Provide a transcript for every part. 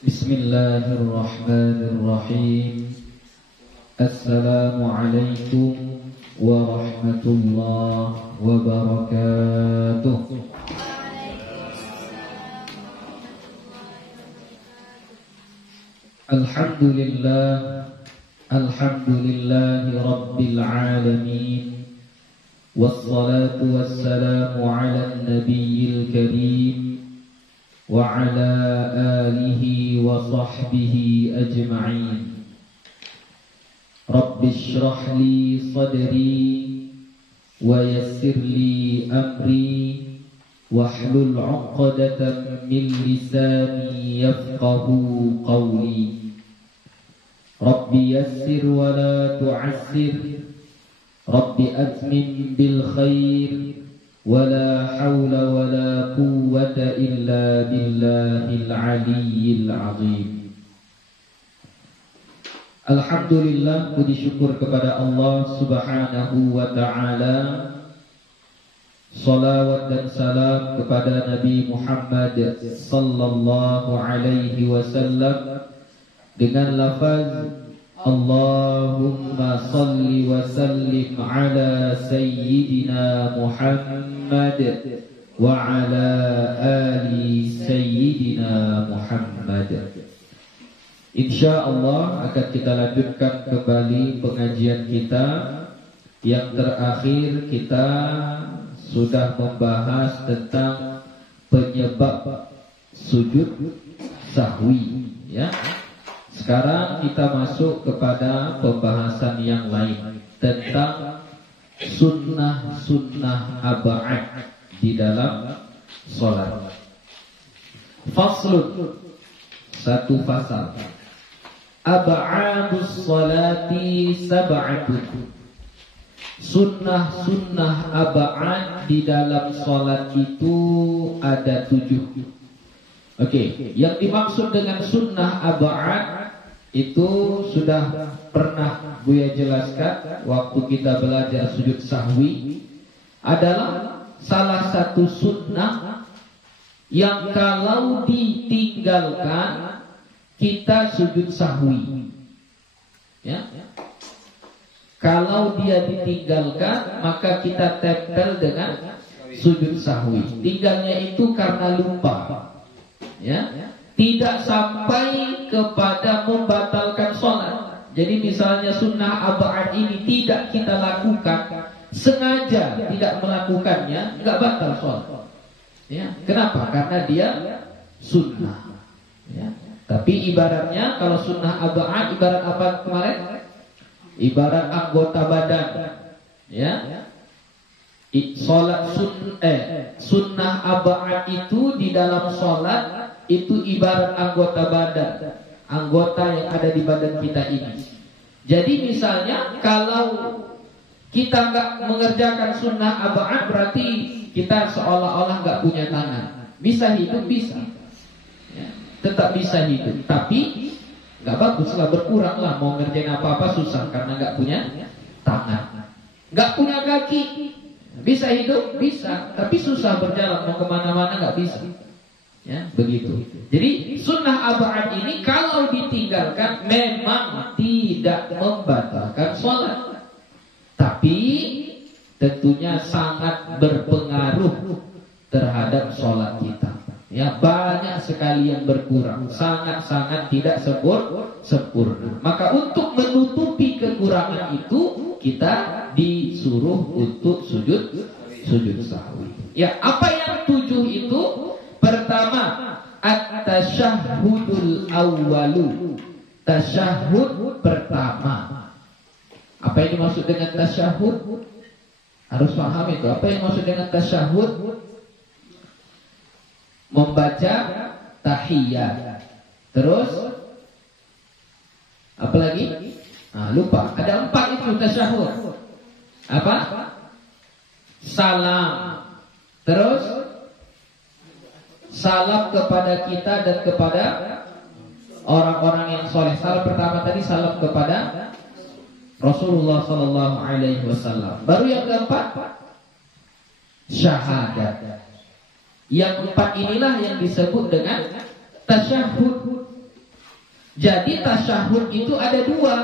Bismillahirrahmanirrahim. Assalamualaikum warahmatullahi wabarakatuh. Alhamdulillahi rabbil alamin. Wassalatu wassalamu ala nabiyil karim wa ala alihi wa sahbihi ajma'in. Rabbi shrah li sadri wa yassir li amri wahlul 'uqdatam min lisani yafqahu qawli. Rabbi yassir wa la tu'assir, Rabbi azmin bil khair, wa la hawla wa la quwwata illa billahil aliyyil azim. Alhamdulillah, puji syukur kepada Allah subhanahu wa ta'ala. Salawat dan salam kepada Nabi Muhammad sallallahu alaihi wasallam dengan lafaz Allahumma salli wa sallim ala sayyidina Muhammad wa ala ali sayyidina Muhammad. InsyaAllah akan kita lanjutkan kembali pengajian kita. Yang terakhir kita sudah membahas tentang penyebab sujud sahwi, ya. Sekarang kita masuk kepada pembahasan yang lain tentang sunnah-sunnah ab'ad di dalam sholat. Faslun, satu fasal. Ab'adus sholati sab'atun. Sunnah-sunnah ab'ad di dalam sholat itu ada 7. Oke, yang dimaksud dengan sunnah ab'ad itu sudah pernah Buya jelaskan waktu kita belajar sujud sahwi, adalah salah satu sunnah yang kalau ditinggalkan kita sujud sahwi, ya. Kalau dia ditinggalkan maka kita tempel dengan sujud sahwi. Tinggalnya itu karena lupa, ya. Tidak sampai kepada membatalkan sholat. Jadi misalnya sunnah ab'ad ini tidak kita lakukan, sengaja tidak melakukannya, nggak batal sholat, ya. Kenapa? Karena dia sunnah, ya. Tapi ibaratnya kalau sunnah ab'ad ibarat apa kemarin? Ibarat anggota badan, ya. Sunnah ab'ad itu di dalam sholat itu ibarat anggota badan, anggota yang ada di badan kita ini. Jadi misalnya kalau kita nggak mengerjakan sunnah ab'ad, berarti kita seolah-olah nggak punya tangan. Bisa hidup, bisa, ya, tetap bisa hidup, tapi nggak bagus lah, berkurang lah. Mau ngerjain apa-apa susah karena nggak punya tangan, nggak punya kaki. Bisa hidup, bisa, tapi susah berjalan, mau kemana-mana nggak bisa. Ya, begitu. Jadi sunnah ab'ad ini kalau ditinggalkan memang tidak membatalkan sholat, tapi tentunya sangat berpengaruh terhadap sholat kita. Ya, banyak sekali yang berkurang, sangat-sangat tidak sempurna. Maka untuk menutupi kekurangan itu kita disuruh untuk sujud sahwi. Ya, apa yang 7 itu? Pertama, at-tasyahhudul awwalu. Tasyahud pertama. Apa yang dimaksud dengan tasyahud? Harus paham itu. Apa yang dimaksud dengan tasyahud? Membaca tahiyat. Terus apa lagi? Lupa. Ada 4 itu tasyahud. Apa? Salam. Terus salam kepada kita dan kepada orang-orang yang soleh. Salam pertama tadi salam kepada Rasulullah Sallallahu Alaihi Wasallam. Baru yang keempat syahadat. Yang 4 inilah yang disebut dengan tasyahud. Jadi tasyahud itu ada dua.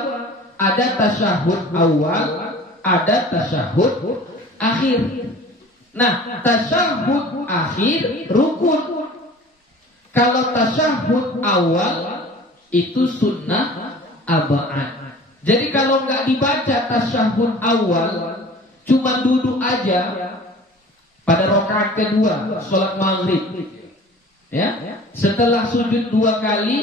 Ada tasyahud awal, ada tasyahud akhir. Nah, tasyahud akhir rukun. Kalau tasyahud awal itu sunnah aba'ad. Jadi kalau nggak dibaca tasyahud awal, cuma duduk aja pada rakaat kedua sholat maghrib, ya, setelah sujud 2 kali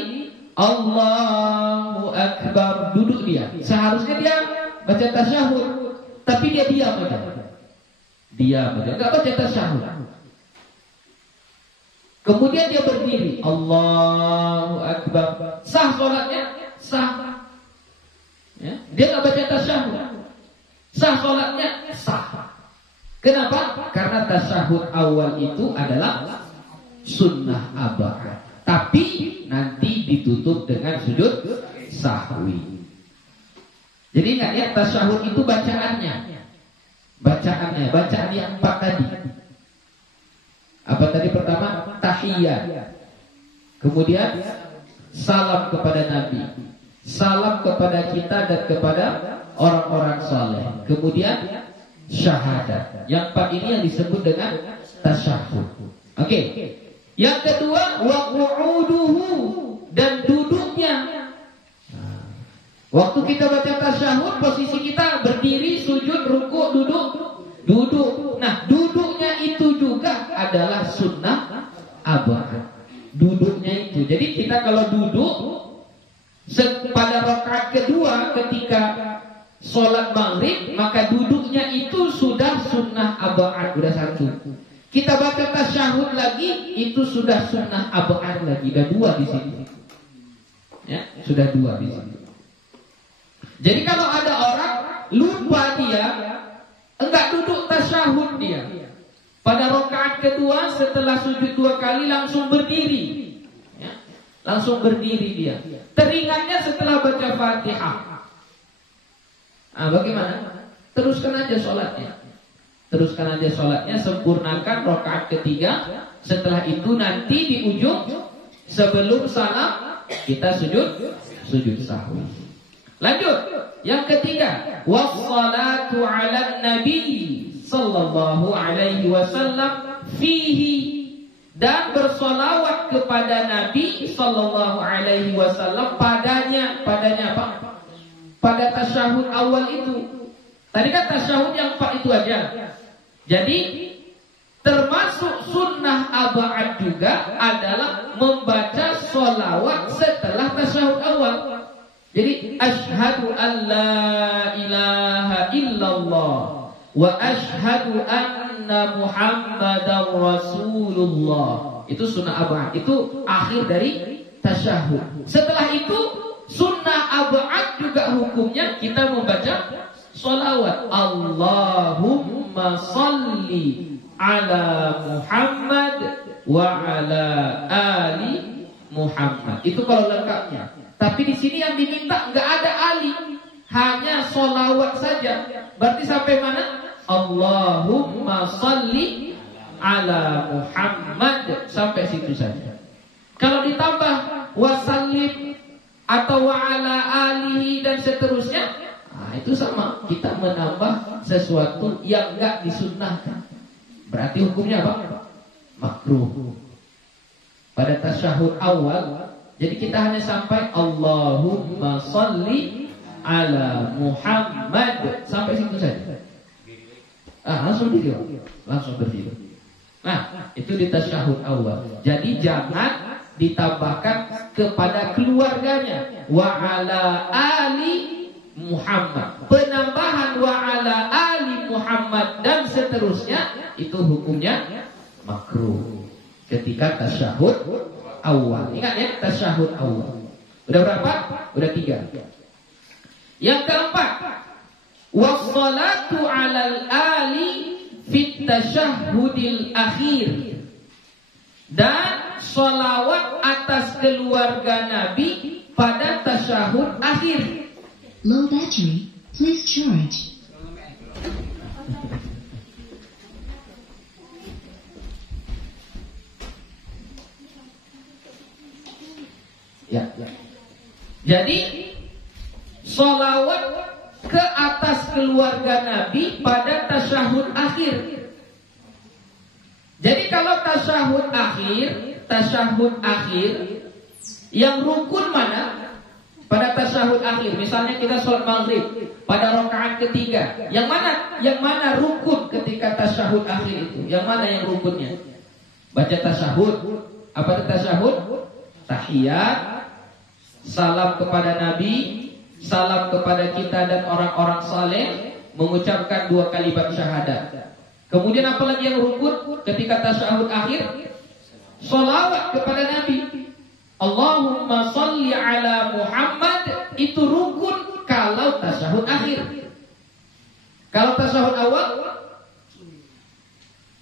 Allahu Akbar, duduk dia. Seharusnya dia baca tasyahud, tapi dia diam aja. Diam aja, enggak baca tasyahud. Kemudian dia berdiri, Allahu Akbar. Sah sholatnya? Sah. Ya, dia enggak baca tasyahud. Sah sholatnya? Sah. Kenapa? Karena tasyahud awal itu adalah sunnah aba'ad. Tapi nanti ditutup dengan sujud sahwi. Jadi ingat ya, tasyahud itu bacaannya. Bacaan yang 4 tadi. Apa tadi pertama? Tahiyat. Kemudian salam kepada Nabi. Salam kepada kita dan kepada orang-orang saleh. Kemudian syahadat. Yang 4 ini yang disebut dengan tasyahud. Oke. Yang kedua, wa qu'uduhu, dan duduknya. Waktu kita baca tasyahud, posisi kita berdiri, sujud, ruku', duduk. Nah, duduknya itu juga adalah sunnah aba'ad. Duduknya itu. Jadi kita kalau duduk pada rakaat kedua ketika sholat maghrib, maka duduknya itu sudah sunnah aba'ad, sudah 1. Kita baca tasyahud lagi, itu sudah sunnah aba'ad lagi. Sudah 2 di sini. Ya, sudah 2 di sini. Jadi kalau ada orang lupa dia, enggak duduk tasyahud dia. Pada rakaat kedua setelah sujud 2 kali langsung berdiri. Ya, langsung berdiri dia. Teringatnya setelah baca Fatihah. Bagaimana? Teruskan aja sholatnya. Sempurnakan rakaat ketiga. Setelah itu nanti di ujung sebelum salam kita sujud sahwi. Lanjut, yang ketiga, wassalatu 'alan nabi sallallahu alaihi wasallam fihi, dan bersolawat kepada Nabi sallallahu alaihi wasallam padanya apa? Pada tasyahud awal itu. Tadi kan tasyahud yang 4 itu aja. Jadi termasuk sunnah aba'ad juga adalah membaca sholawat setelah tasyahud awal. Jadi asyhadu an la ilaha illallah wa asyhadu anna muhammadar rasulullah. Itu sunnah aba'ad. Itu akhir dari tasyahud. Setelah itu sunnah aba'ad juga hukumnya kita membaca sholawat. Allahumma salli ala Muhammad wa ala ali Muhammad. Itu kalau lengkapnya. Tapi di sini yang diminta nggak ada ali, hanya sholawat saja. Berarti sampai mana? Allahumma salli ala Muhammad, sampai situ saja. Kalau ditambah wasallim atau wa ala alihi dan seterusnya, itu sama, kita menambah sesuatu yang nggak disunnahkan. Berarti hukumnya apa? Makruh. Pada tasyahud awal, jadi kita hanya sampai Allahumma salli ala Muhammad, sampai situ saja. Langsung berdiri. Nah, itu di tasyahud awal. Jadi jangan ditambahkan kepada keluarganya wa ala ali Muhammad. Penambahan wa ala ali Muhammad dan seterusnya itu hukumnya makruh ketika tasyahud awal. Ingat ya, tasyahud awal. Udah berapa? Udah 3. Yang keempat, wassalatu 'alal ali fit tasyahhudil akhir, dan sholawat atas keluarga Nabi pada tasyahud akhir. Low battery, please charge. Ya. Jadi sholawat ke atas keluarga Nabi pada tasyahud akhir. Jadi kalau tasyahud akhir yang rukun mana? Pada tasyahud akhir, misalnya kita sholat maghrib pada rakaat ketiga, yang mana rukun ketika tasyahud akhir itu? Yang mana yang rukunnya? Baca tasyahud. Apa itu tasyahud? Tahiyat, salam kepada Nabi, salam kepada kita dan orang-orang saleh, mengucapkan 2 kalimat syahadat. Kemudian apa lagi yang rukun ketika tasyahud akhir? Sholawat kepada Nabi. Allahumma salli ala Muhammad, itu rukun kalau tasyahud akhir. Kalau tasyahud awal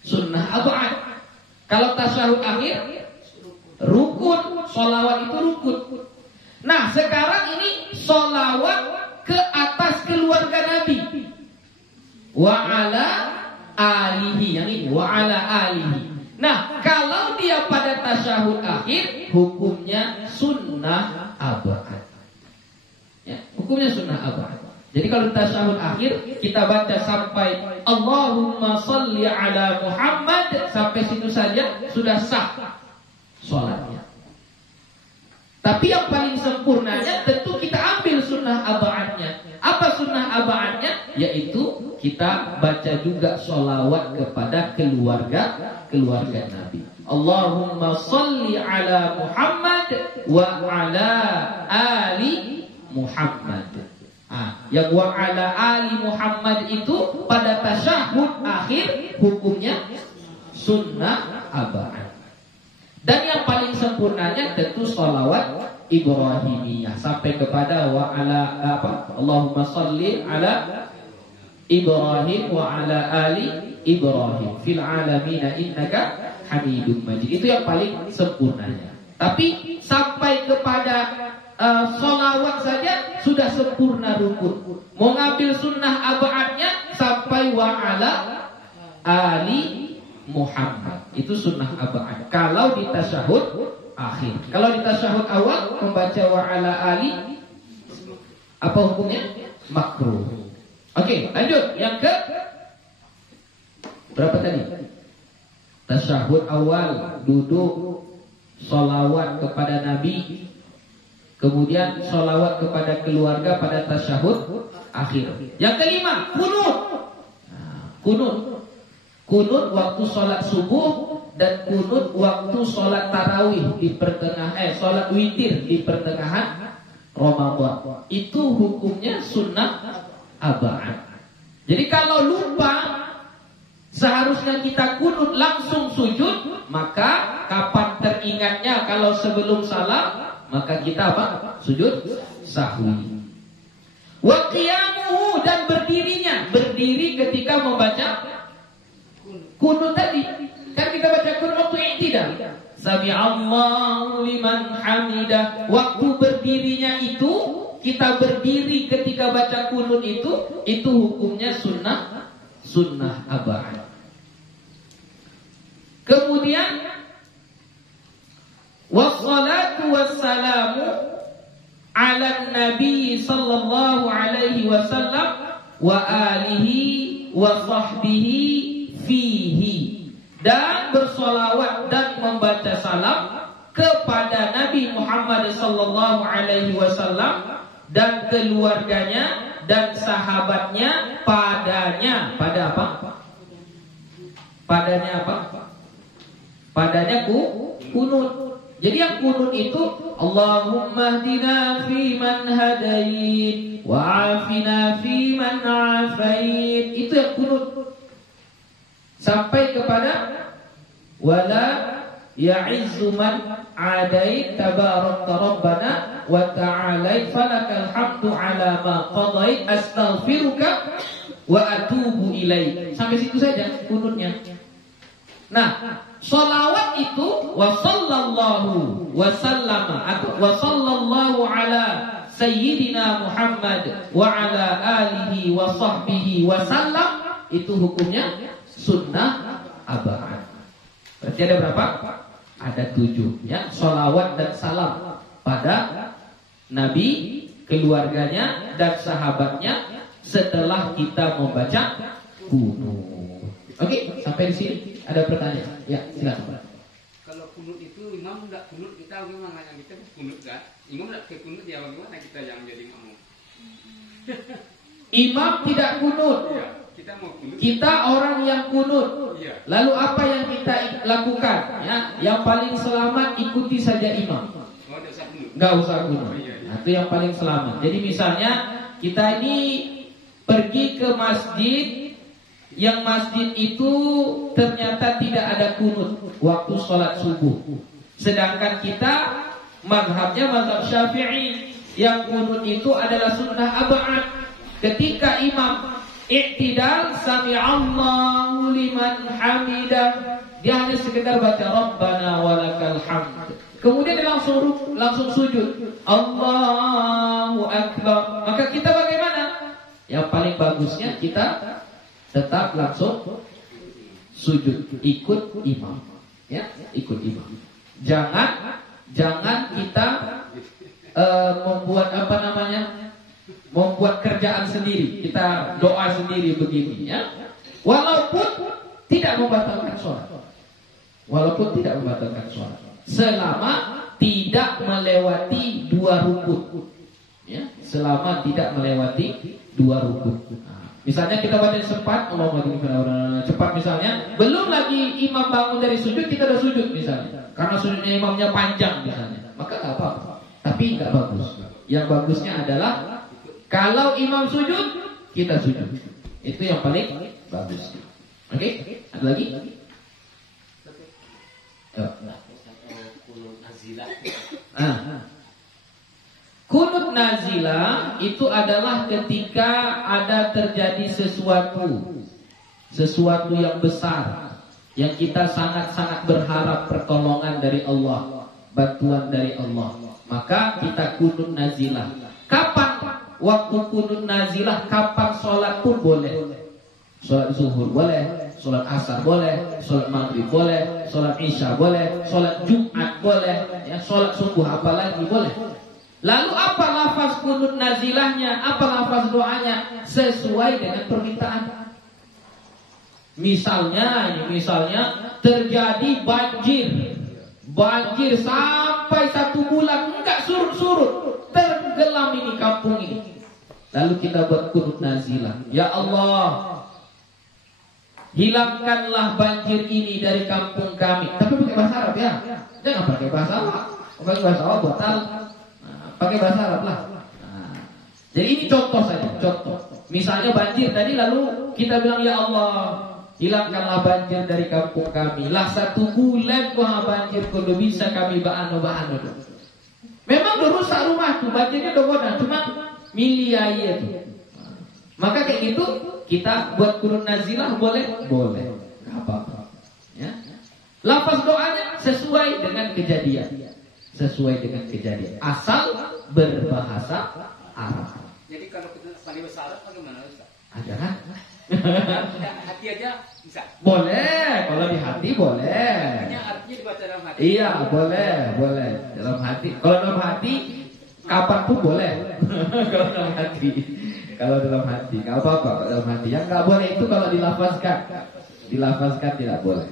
sunnah ab'ad. Kalau tasyahud akhir rukun, sholawat itu rukun. Nah, sekarang ini sholawat ke atas keluarga Nabi. Wa ala alihi, yang ini wa ala alihi. Nah, kalau dia pada tasyahud akhir, hukumnya sunnah ab'ad. Ya, hukumnya sunnah ab'ad. Jadi kalau tasyahud akhir kita baca sampai Allahumma shalli ala Muhammad, sampai situ saja sudah sah sholatnya. Tapi yang paling sempurnanya tentu kita ambil sunnah ab'adnya. Apa sunnah ab'adnya? Yaitu kita baca juga sholawat kepada keluarga Nabi. Allahumma shalli ala Muhammad wa ala ali Muhammad. Yang wa ala ali Muhammad itu pada tasyahud akhir hukumnya sunnah ab'ad. Dan yang paling sempurnanya tentu sholawat Ibrahimiyah sampai kepada wa ala Allahumma shalli ala Ibrahim wa ala ali Ibrahim fil alamin innaka Hamidum Majid. Itu yang paling sempurnanya. Tapi sampai kepada sholawat saja sudah sempurna rukun. Mau ngambil sunnah ab'adnya sampai wa ala ali Muhammad, itu sunnah ab'ad. Kalau di tasyahud akhir. Kalau di tasyahud awal membaca wa ala ali, apa hukumnya? Makruh. Oke, lanjut. Yang ke berapa tadi? Tasyahud awal, duduk, sholawat kepada Nabi, kemudian sholawat kepada keluarga pada tasyahud akhir. Yang kelima, kunut. Kunut waktu sholat subuh dan kunut waktu sholat tarawih di pertengahan, sholat witir di pertengahan Ramadan. Itu hukumnya sunnah ab'ad. Jadi kalau lupa, seharusnya kita kunut langsung sujud, maka kapan teringatnya kalau sebelum salam, maka kita apa? Sujud sahwi. Wa qiyamuhu, dan berdirinya, berdiri ketika membaca kunut tadi. Kan kita baca kunut waktu i'tidal. Sami'allahu liman hamidah. Waktu berdirinya itu, kita berdiri ketika baca kunut itu hukumnya sunnah ab'ad. Kemudian wassalatu wassalamu ala nabi sallallahu alaihi wasallam wa alihi wa sahbihi fihi, dan bersolawat dan membaca salam kepada Nabi Muhammad sallallahu alaihi wasallam dan keluarganya dan sahabatnya padanya. Pada apa? Padanya apa? Padanya kunut. Jadi yang kunut itu Allahumma hdina fi man hadait wa afina fi man afait. Itu yang kunut. Sampai kepada wala ya'izzu man adait tabarakta rabbana wa ta'alait falakal hamdu ala ma qadait astaghfiruka wa atubu ilaik. Sampai situ saja kunutnya. Nah, sholawat itu wa sallallahu wa sallama atau wa sallallahu ala sayyidina Muhammad wa ala alihi wa sahbihi wa sallam, itu hukumnya sunnah ab'ad. Berarti ada berapa? Ada 7 ya, sholawat dan salam pada Nabi, keluarganya, dan sahabatnya setelah kita membaca kunut. Oke, sampai di sini ada pertanyaan? Ya, silakan. Kalau kunut itu imam tidak kunut, kita bagaimana? Yang kita kunut kan? Imam tidak ke kunut, ya bagaimana kita yang jadi makmum? Imam tidak kunut. Ya, kita mau kunut. Kita orang yang kunut. Iya. Lalu apa yang kita lakukan? Ya, yang paling selamat ikuti saja imam. Oh, tidak usah kunut. Nggak usah kunut. Oh, iya, iya. Nah, itu yang paling selamat. Jadi misalnya kita ini pergi ke masjid, yang masjid itu ternyata tidak ada kunut waktu sholat subuh. Sedangkan kita mazhabnya mazhab Syafi'i, yang kunut itu adalah sunnah ab'ad. Ketika imam i'tidal, sami'allahu liman hamidah, dia hanya sekedar baca Rabbana walakal hamd. Kemudian dia langsung sujud, Allahu akbar. Maka kita bagaimana? Yang paling bagusnya kita tetap langsung sujud, ikut imam. Ya, ikut imam. Jangan kita membuat membuat kerjaan sendiri, kita doa sendiri begini, ya. Walaupun tidak membatalkan sholat, selama tidak melewati 2 rukun, ya. Selama tidak melewati 2 rukun. Misalnya kita baca cepat, cepat misalnya, belum lagi imam bangun dari sujud, kita udah sujud misalnya, karena sujudnya imamnya panjang misalnya, maka nggak apa-apa. Tapi nggak bagus. Yang bagusnya adalah kalau imam sujud, kita sujud. Itu yang paling bagus. Oke? Ada lagi? Kunut nazilah itu adalah ketika ada terjadi sesuatu yang besar, yang kita sangat-sangat berharap pertolongan dari Allah, bantuan dari Allah, maka kita kunut nazilah. Kapan waktu kunut nazilah? Kapan sholat pun boleh. Sholat zuhur boleh, sholat asar boleh, sholat maghrib boleh, sholat isya boleh, sholat jumat boleh, ya, sholat subuh apalagi boleh. Lalu apa lafaz kunut nazilahnya? Apa lafaz doanya? Sesuai dengan permintaan. Misalnya terjadi banjir sampai 1 bulan enggak surut-surut, tenggelam ini kampung ini. Lalu kita buat kunut nazilah. Ya Allah, hilangkanlah banjir ini dari kampung kami. Tapi pakai bahasa Arab ya. Jangan pakai bahasa Arab. Pakai bahasa Arab batal. Pakai bahasa Arab lah. Jadi ini contoh saja, contoh. Misalnya banjir tadi, lalu kita bilang ya Allah, hilangkanlah banjir dari kampung kami. Lah 1 bulan kuah banjir kudu bisa kami baano. Memang udah rusak rumah tuh, banjirnya udah bodoh, cuma miliaya tuh. Maka kayak gitu kita buat kunut nazilah boleh, nggak apa-apa. Ya. Lafaz doanya sesuai dengan kejadian. Asal berbahasa Arab. Jadi kalau kita pakai bahasa Arab bagaimana Ustaz? Ada kan? Hati aja bisa. Boleh, kalau di hati boleh. Artinya dibaca dalam hati. Iya, boleh dalam hati. Kalau dalam hati kapan pun boleh. Kalau dalam hati, nggak apa-apa kalau dalam hati. Yang nggak boleh itu kalau dilafazkan tidak boleh.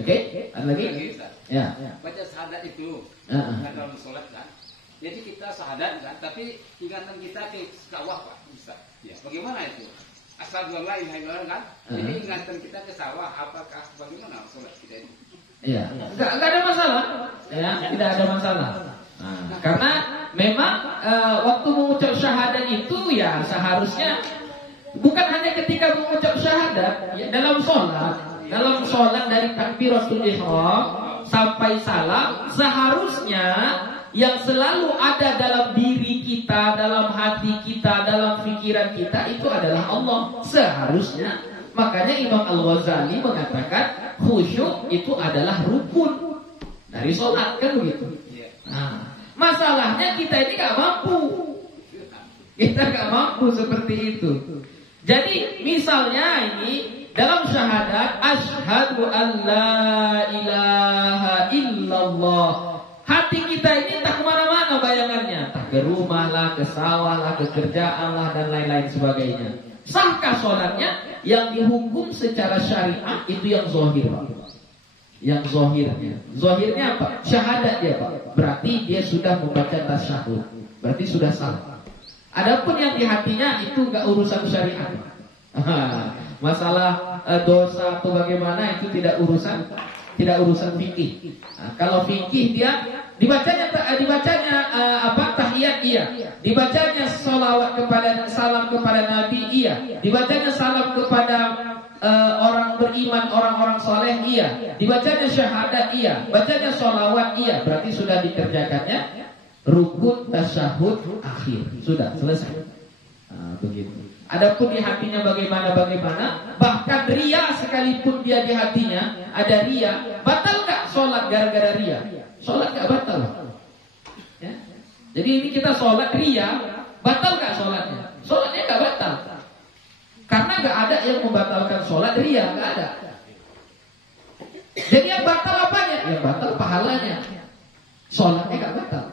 Oke, ada lagi? Ya. Baca syahadat itu kan dalam sholat kan. Jadi kita syahadat kan, tapi ingatan kita ke sawah Pak, bisa. Ya, bagaimana itu? Asal la ilaha illallah kan. Jadi ingatan kita ke sawah, apakah bagaimana sholat kita ini? Iya, enggak ada masalah. Ya, tidak ada masalah. Karena memang waktu mengucap syahadat itu ya seharusnya bukan hanya ketika mengucap syahadat, ya, dalam sholat dari takbiratul ihram sampai salam, seharusnya yang selalu ada dalam diri kita, dalam hati kita, dalam pikiran kita itu adalah Allah. Seharusnya. Makanya Imam Al-Ghazali mengatakan khusyuk itu adalah rukun dari sholat, kan begitu. Nah, masalahnya kita ini gak mampu. Kita gak mampu seperti itu. Jadi misalnya ini dalam syahadat asyhadu an la ilaha illallah, hati kita ini tak kemana-mana bayangannya. lah, ke sawah lah, ke kerjaan lah, dan lain-lain sebagainya. Sahkah sholatnya? Yang dihukum secara syariat itu yang zahir, Pak. Yang zahirnya. Zahirnya apa? Syahadat dia, Pak. Berarti dia sudah membaca tasyahud. Berarti sudah sah. Adapun yang di hatinya itu enggak urusan syariat. Masalah dosa atau bagaimana itu tidak urusan fikih. Nah, kalau fikih dia dibacanya tahiyat iya, dibacanya salam kepada Nabi iya, dibacanya salam kepada orang beriman, orang-orang soleh iya, dibacanya syahadat iya, bacanya sholawat iya, berarti sudah dikerjakannya rukun tasyahud akhir, sudah selesai. Nah, begitu. Adapun di hatinya bagaimana, bahkan ria sekalipun dia di hatinya ada ria, batal gak sholat gara-gara ria? Sholat gak batal. Ya? Jadi ini kita sholat ria, batal gak sholatnya? Sholatnya gak batal. Karena gak ada yang membatalkan sholat ria, gak ada. Jadi yang batal apanya? Yang batal pahalanya. Sholatnya gak batal.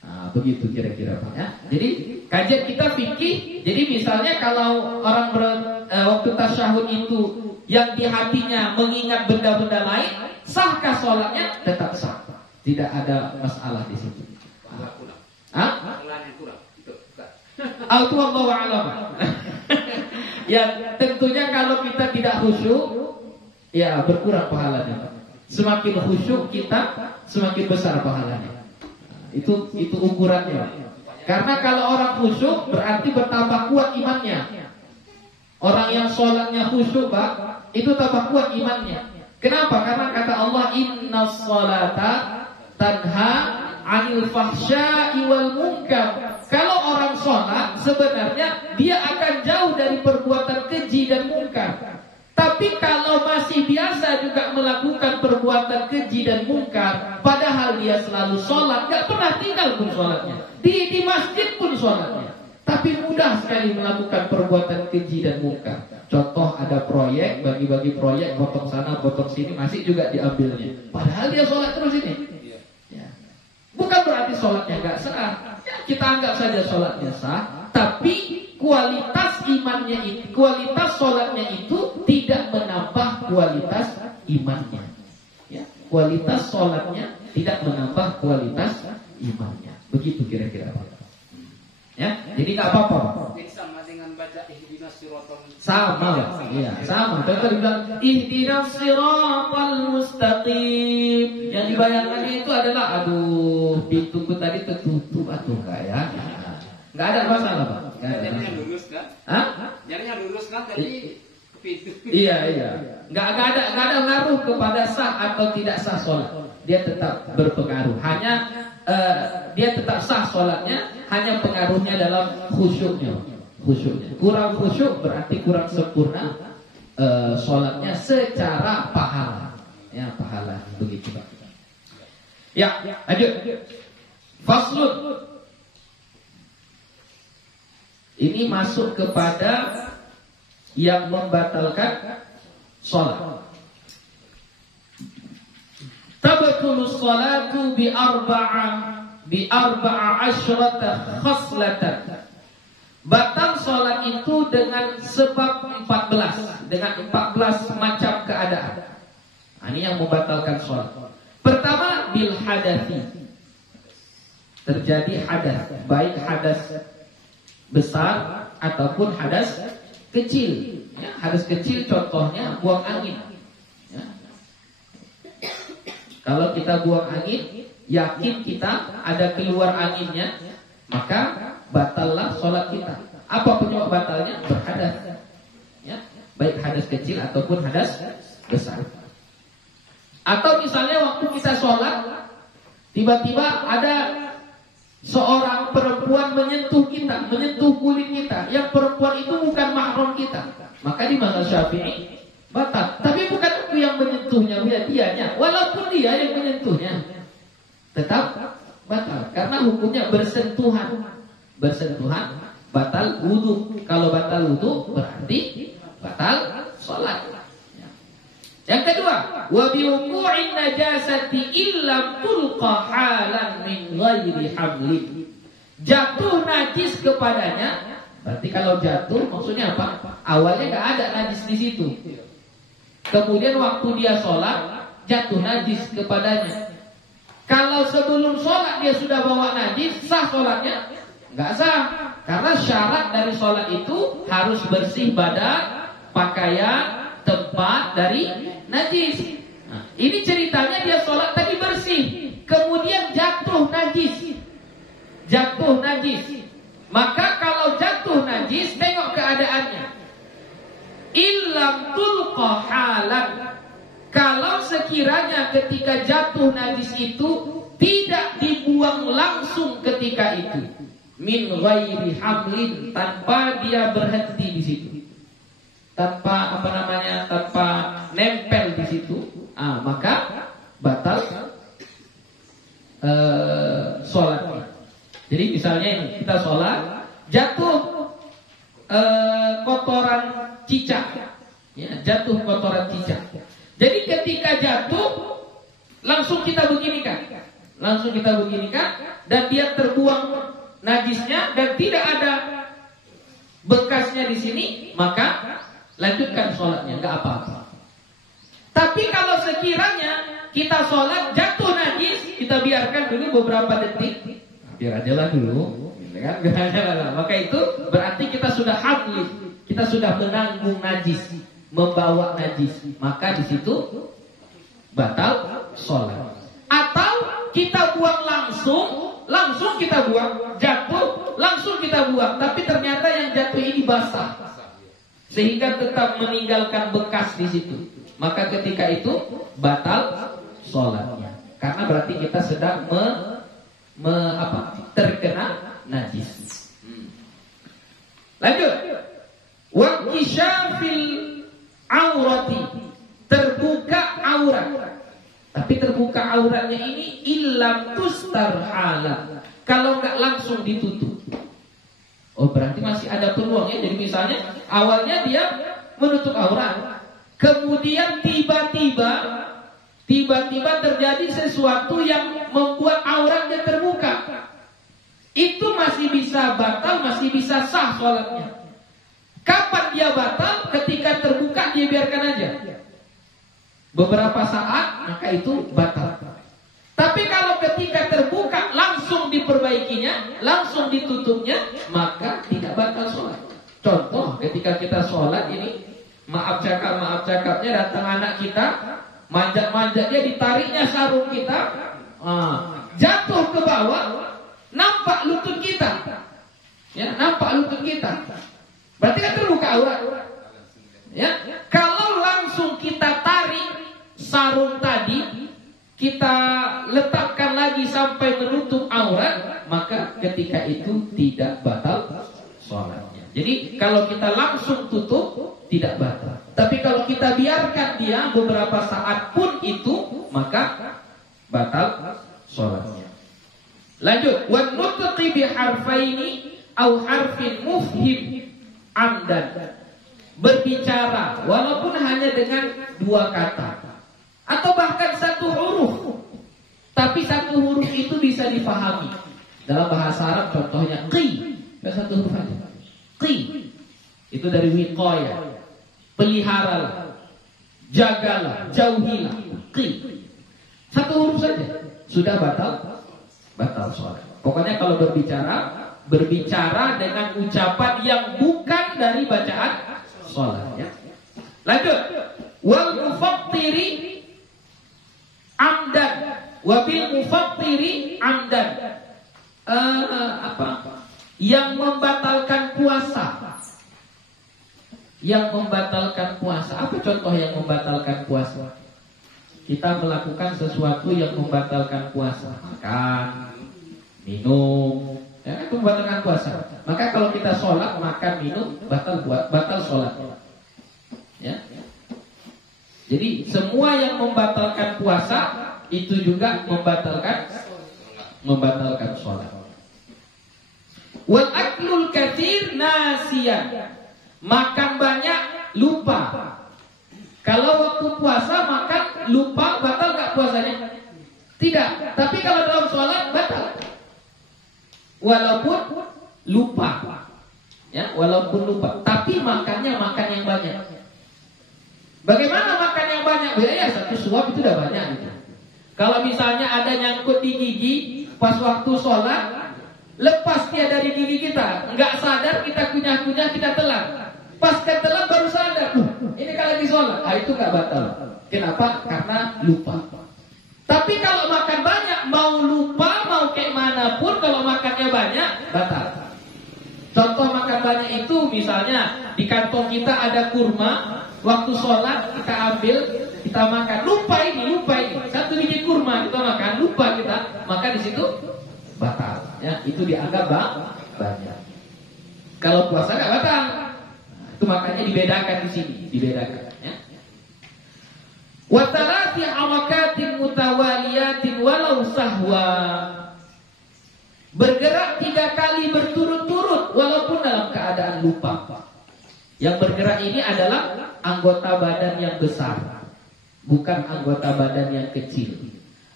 Nah, begitu kira-kira Pak ya. Jadi kajian kita fikih. Jadi misalnya kalau orang waktu tasyahud itu yang di hatinya mengingat benda-benda lain, sahkah sholatnya? Tetap sah. Tidak ada masalah di situ. Itu Allahu a'lam. Ya tentunya kalau kita tidak khusyuk, ya berkurang pahalanya. Semakin khusyuk kita, semakin besar pahalanya. Itu ukurannya. Karena kalau orang khusyuk berarti bertambah kuat imannya. Orang yang sholatnya khusyuk, Pak, itu tambah kuat imannya. Kenapa? Karena kata Allah, innas sholata tanha 'anil fahsya'i wal munkar. Kalau orang sholat sebenarnya dia akan jauh dari perbuatan keji dan munkar. Tapi kalau masih biasa juga melakukan perbuatan keji dan mungkar, padahal dia selalu sholat, gak pernah tinggal pun sholatnya, di masjid pun sholatnya, tapi mudah sekali melakukan perbuatan keji dan mungkar. Contoh ada proyek, bagi-bagi proyek, potong sana, potong sini, masih juga diambilnya, padahal dia sholat terus ini. Ya. Bukan berarti sholatnya gak sah, ya, kita anggap saja sholatnya sah, tapi kualitas imannya itu, kualitas sholatnya itu tidak menambah kualitas imannya. Ya, kualitas sholatnya tidak menambah kualitas imannya. Begitu kira-kira. Ya, jadi nggak apa-apa. Jadi sama dengan baca ihdinas siratal mustaqim. Sama, iya, sama. Contoh dibilang ihdinas siratal mustaqim. Yang dibayangkan itu adalah, aduh, pintuku tadi tertutup atau enggak ya? Nggak ada masalah, Pak. Jadinya lurus kan? Hah? Jadinya lurus kan? Jadi pintu. Iya. Nggak ada ngaruh kepada sah atau tidak sah sholat. Dia tetap berpengaruh. Hanya dia tetap sah sholatnya. Hanya pengaruhnya dalam khusyuknya. Kurang khusyuk berarti kurang sempurna sholatnya secara pahala. Ya, pahala begitu, Pak. Ya, lanjut. Faslun. Ini masuk kepada yang membatalkan sholat. Tabtulus sholatu bi arba'a asyrata khaslatan. Batal sholat itu dengan sebab 14, dengan 14 macam keadaan. Nah, ini yang membatalkan sholat. Pertama, bil hadathi. Terjadi hadas, baik hadas besar ataupun hadas kecil. Ya, hadas kecil contohnya buang angin. Ya. Kalau kita buang angin, yakin kita ada keluar anginnya, maka batallah sholat kita. Apa penyebab batalnya? Berhadas. Ya, baik hadas kecil ataupun hadas besar. Atau misalnya waktu kita sholat, tiba-tiba ada seorang perempuan menyentuh kita, menyentuh kulit kita. Yang perempuan itu bukan mahram kita, maka di mazhab Syafi'i batal. Tapi bukan itu yang menyentuhnya, dianya. Walaupun dia yang menyentuhnya, tetap batal. Karena hukumnya bersentuhan. Bersentuhan batal wudu. Kalau batal wudu berarti batal sholat. Yang kedua, wa bi wuqu'in najasati illam tulqa halan min ghairi hamlin. jatuh najis kepadanya, berarti kalau jatuh maksudnya apa? Awalnya nggak ada najis di situ. Kemudian waktu dia sholat jatuh najis kepadanya. Kalau sebelum sholat dia sudah bawa najis, sah sholatnya? Nggak sah. Karena syarat dari sholat itu harus bersih badan, pakaian, tempat dari najis. Nah, ini ceritanya dia sholat tadi bersih, kemudian jatuh najis. Jatuh najis. Maka kalau jatuh najis, tengok keadaannya. Illam tulqa halan. Kalau sekiranya ketika jatuh najis itu tidak dibuang langsung ketika itu, min ghairi hamlin, tanpa dia berhenti di situ, tanpa tanpa nempel di situ, maka batal sholatnya. Jadi misalnya ini kita sholat jatuh kotoran cicak, ya, jatuh kotoran cicak. Jadi ketika jatuh langsung kita beginikan, dan dia terbuang najisnya dan tidak ada bekasnya di sini, maka lanjutkan sholatnya, nggak apa-apa. Tapi kalau sekiranya kita sholat jatuh najis, kita biarkan dulu beberapa detik, biar aja lah dulu, kan? Maka itu berarti kita sudah hamil, kita sudah menanggung najis, membawa najis, maka di situ batal sholat. Atau kita buang langsung kita buang, jatuh langsung kita buang, tapi ternyata yang jatuh ini basah, sehingga tetap meninggalkan bekas di situ, maka ketika itu batal sholatnya, karena berarti kita sedang terkena najis. Lanjut. Wa kisyafil aurati, terbuka aurat. Tapi terbuka auratnya ini illam tustar halan, kalau nggak langsung ditutup. Oh, berarti masih ada peluang ya. Jadi misalnya awalnya dia menutup aurat, kemudian tiba-tiba terjadi sesuatu yang membuat auratnya terbuka. Itu masih bisa batal, masih bisa sah sholatnya. Kapan dia batal? Ketika terbuka dia biarkan aja beberapa saat, maka itu batal. Tapi kalau ketika terbuka langsung diperbaikinya, langsung ditutupnya, maka tidak batal sholat. Contoh ketika kita sholat ini, maaf cakapnya datang anak kita, manjat dia, ditariknya sarung kita, jatuh ke bawah, nampak lutut kita, ya, nampak lutut kita. Berarti kan terbuka aurat, ya. Kalau langsung kita tarik sarung tadi, kita letakkan lagi sampai menutup aurat, maka ketika itu tidak batal sholatnya. Jadi kalau kita langsung tutup tidak batal. Tapi kalau kita biarkan dia beberapa saat pun itu, maka batal sholatnya. Lanjut. Wa nutqi bi harfaini au harfin mufhim amdan. Berbicara walaupun hanya dengan dua kata atau bahkan satu huruf, tapi satu huruf itu bisa dipahami. Dalam bahasa Arab contohnya qi, satu huruf aja. Qi itu dari wiqaya, peliharalah, jagalah, jauhilah. Qi satu huruf saja sudah batal sholat. Pokoknya kalau berbicara dengan ucapan yang bukan dari bacaan sholat, ya. Lanjut. Wal mufattiri amdan, wabil mufattiri amdan. Yang membatalkan puasa. Yang membatalkan puasa. Apa contoh yang membatalkan puasa? Kita melakukan sesuatu yang membatalkan puasa, makan, minum, ya, itu membatalkan puasa. Maka kalau kita sholat, makan, minum, batal sholat. Ya. Jadi semua yang membatalkan puasa itu juga membatalkan sholat. Wal aklul katsir nasiyan, makan banyak lupa. Kalau waktu puasa makan lupa, batal nggak puasanya? Tidak. Tapi kalau dalam sholat batal. walaupun lupa. Ya, walaupun lupa, tapi makannya makan yang banyak. Bagaimana makan yang banyak? Ya, satu suap itu udah banyak gitu. Kalau misalnya ada nyangkut di gigi pas waktu sholat, lepas dia dari gigi kita, nggak sadar kita kunyah-kunyah, kita telan. Pas ketelan baru sadar, ini kalau lagi sholat, itu nggak batal. Kenapa? Karena lupa. Tapi kalau makan banyak, mau lupa, mau kayak manapun, kalau makannya banyak, batal. Contoh makan banyak itu misalnya di kantong kita ada kurma, waktu sholat kita ambil, kita makan, lupa ini, satu biji kurma kita makan, lupa kita, maka di situ batal. Ya, itu dianggap banyak. Kalau puasa nggak batal. Itu makanya dibedakan di sini, dibedakan. Ya. Wa salati awakatin mutawaliyatin walau sahwa. Bergerak 3 kali berturut-turut walaupun dalam keadaan lupa. Yang bergerak ini adalah anggota badan yang besar, bukan anggota badan yang kecil.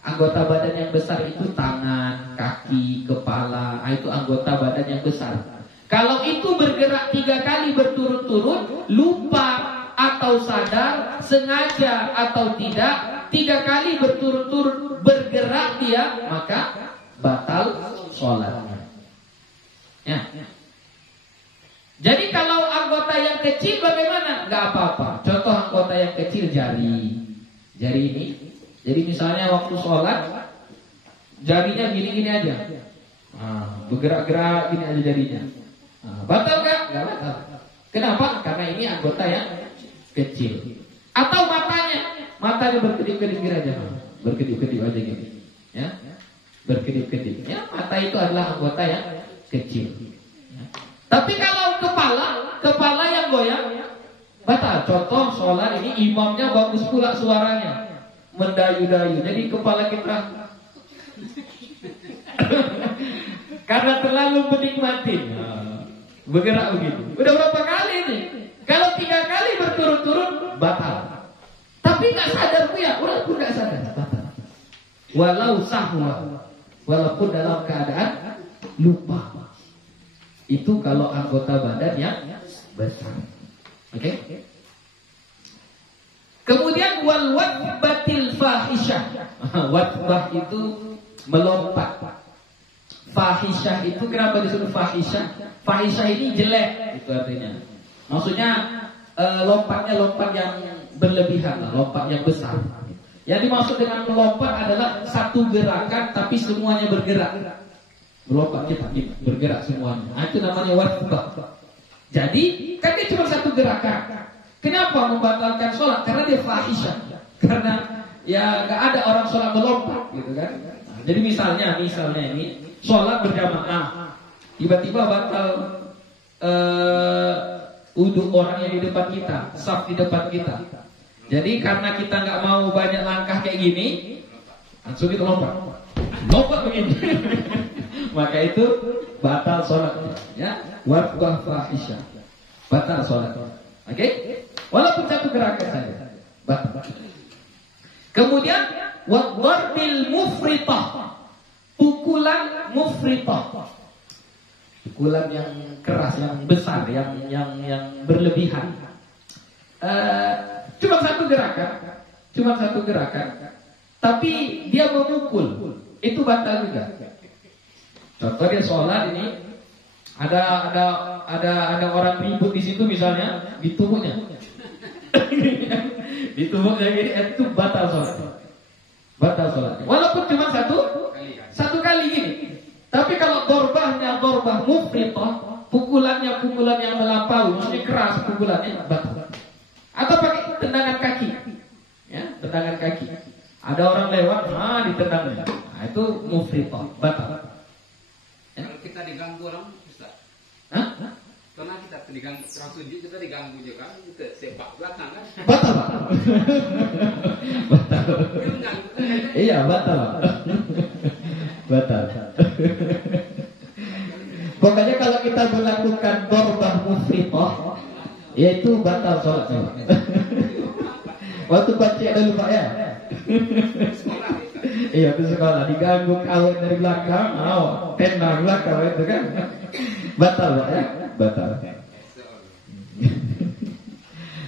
Anggota badan yang besar itu tangan, kaki, kepala, itu anggota badan yang besar. Kalau itu bergerak 3 kali berturut-turut, lupa atau sadar, sengaja atau tidak, 3 kali berturut-turut bergerak dia, maka batal sholatnya. Ya. Jadi kalau anggota yang kecil bagaimana? Gak apa-apa. Contoh anggota yang kecil jari ini. Jadi misalnya waktu sholat, jarinya gini-gini aja, bergerak-gerak gini aja jarinya. Batal gak? Gak batal. Kenapa? Karena ini anggota yang kecil. Atau matanya berkedip-kedip aja, berkedip-kedip aja gini. Ya, berkedip-kedip. Ya, mata itu adalah anggota yang kecil. Ya. Tapi kalau kepala yang goyang, batal. Contoh sholat ini imamnya bagus pula suaranya, mendayu-dayu. Jadi kepala kita karena terlalu menikmati, bergerak begitu. Udah berapa kali nih? Kalau 3 kali berturut-turut batal. Tapi nggak sadar ya, walaupun nggak sadar batal. Walau sahwa, walaupun dalam keadaan lupa. Itu kalau anggota badan yang besar. Oke? Kemudian wal watbatil fahisyah. Watbah itu melompat. Fahisyah itu kenapa disebut fahisyah? Fahisyah ini jelek, itu artinya. Maksudnya lompatnya lompat yang berlebihan, lompat yang besar. Yang dimaksud dengan melompat adalah satu gerakan tapi semuanya bergerak. Melompat kita bergerak semuanya. Itu namanya watbah. Jadi kan dia cuma satu gerakan. Kenapa membatalkan sholat? Karena dia fahisyah. Karena ya nggak ada orang sholat melompat, gitu kan? Jadi misalnya ini sholat berjamaah, tiba-tiba batal uduk orang yang di depan kita, saf di depan kita. Jadi karena kita nggak mau banyak langkah kayak gini, langsung kita lompat begini. Maka itu batal sholatnya. Ya, watbah fahisyah, batal sholatnya. Oke? Walaupun satu gerakan saja, batal. Kemudian wadharbil mufritah, pukulan mufritah, pukulan yang keras, yang besar, yang berlebihan. Cuma satu gerakan, tapi dia memukul, itu batal juga. Contoh dia sholat ini, ada orang ribut di situ misalnya, di tubuhnya, di tubuhnya gini, itu batal sholat. Batal sholatnya. Walaupun cuma satu kali gini. Tapi kalau dorbah mufritah, pukulan yang melampaui, maksudnya keras pukulannya, batal. Atau pakai tendangan kaki, ya, tendangan kaki. Ada orang lewat, ditendangnya. Nah, itu mufritah, batal. Ya? Kalau kita diganggu orang, bisa. Karena kita diganggu, sujud kita diganggu juga, kita sepak belakang kan. Batal. Batal. Iya, batal. Batal. Pokoknya kalau kita melakukan dorbah mufritah, yaitu batal sholatnya. Waktu baca ada lupa ya. Iya itu sekolah diganggu kawan dari belakang, tendang belakang itu kan batal Pak ya, batal.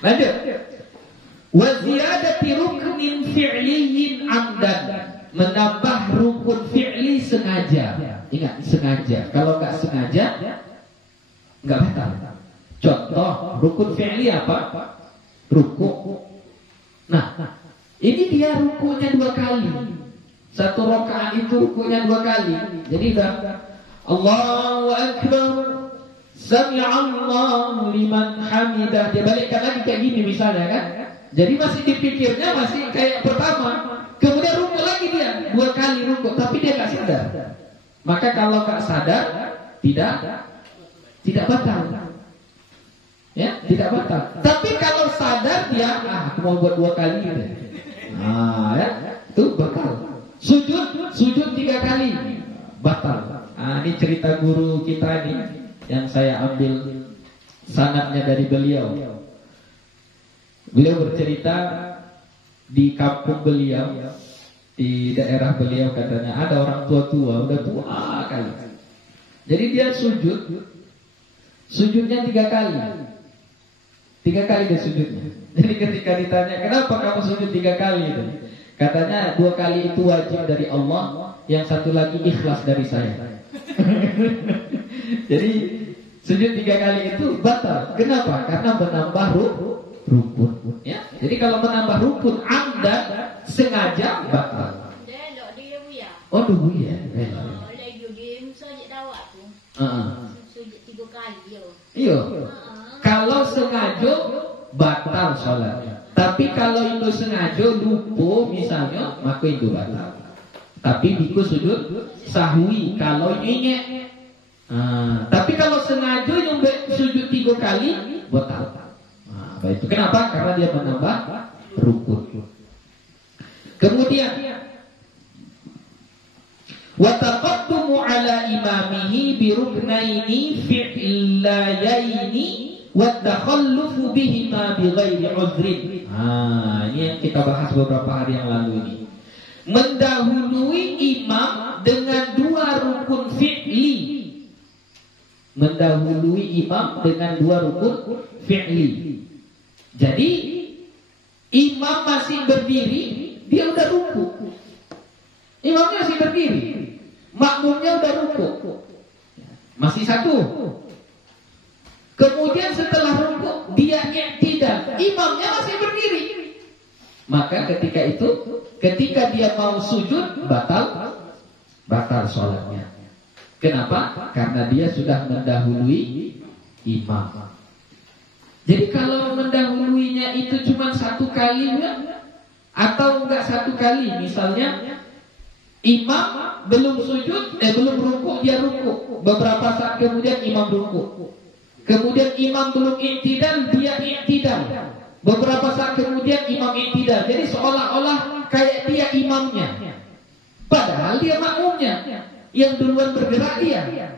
Lanjut. Wa ziyadati ruknin fi'liyin amdan, menambah rukun fi'li sengaja. Ingat sengaja. Kalau nggak sengaja nggak batal. Contoh rukun fi'li apa? Ruku. Nah, ini dia rukunya 2 kali. Satu rakaat itu rukunya 2 kali. Jadi udah Allahu Akbar, Sami'allahu liman hamidah. Dia balikkan lagi kayak gini misalnya kan. Jadi masih dipikirnya masih kayak pertama. Kemudian ruku lagi dia 2 kali ruku, tapi dia nggak sadar. Maka kalau nggak sadar tidak batal. Ya, tidak batal. Tapi kalau sadar dia, aku mau buat 2 kali gitu. Ya, itu batal. Sujud 3 kali batal. Ini cerita guru kita nih yang saya ambil sanadnya dari beliau. Beliau bercerita di kampung beliau, di daerah beliau katanya ada orang tua-tua, udah tua kali. Jadi dia sujudnya 3 kali. 3 kali dia sujudnya. Jadi ketika ditanya, kenapa kamu sujud 3 kali? Katanya 2 kali itu wajib dari Allah, yang 1 lagi ikhlas dari saya. Jadi sujud 3 kali itu batal. Kenapa? Karena menambah rukun. Ya. Jadi kalau menambah rukun amdan sengaja batal. Oh dulu ya. Iya. Kalau sengaja batal sholatnya. Tapi kalau itu sengaja lupa misalnya, maka itu batal. Tapi biku sujud sahwi kalau ingat. Tapi kalau sengaja yang sujud 3 kali batal. Itu kenapa? Karena dia menambah rukun. Kemudian wa taqaddumu ala imamihi bi ruknaini fi'layaini wa takhallufu bihima bi ghairi udhrin. Ini yang kita bahas beberapa hari yang lalu ini. Mendahului imam dengan 2 rukun fi'li. Mendahului imam dengan 2 rukun fi'li. Jadi imam masih berdiri, dia udah ruku. Imamnya masih berdiri, makmumnya udah ruku. Masih 1. Kemudian setelah ruku dia i'tidal, imamnya masih berdiri. Maka ketika dia mau sujud batal sholatnya. Kenapa? Karena dia sudah mendahului imam. Jadi kalau mendahuluinya itu cuma 1 kali atau enggak 1 kali, misalnya imam belum sujud, belum ruku, dia ruku. Beberapa saat kemudian imam ruku. Kemudian imam belum i'tidal, dia i'tidal. Beberapa saat kemudian imam i'tidal. Jadi seolah-olah kayak dia imamnya. Padahal dia makmumnya. Yang duluan bergerak dia.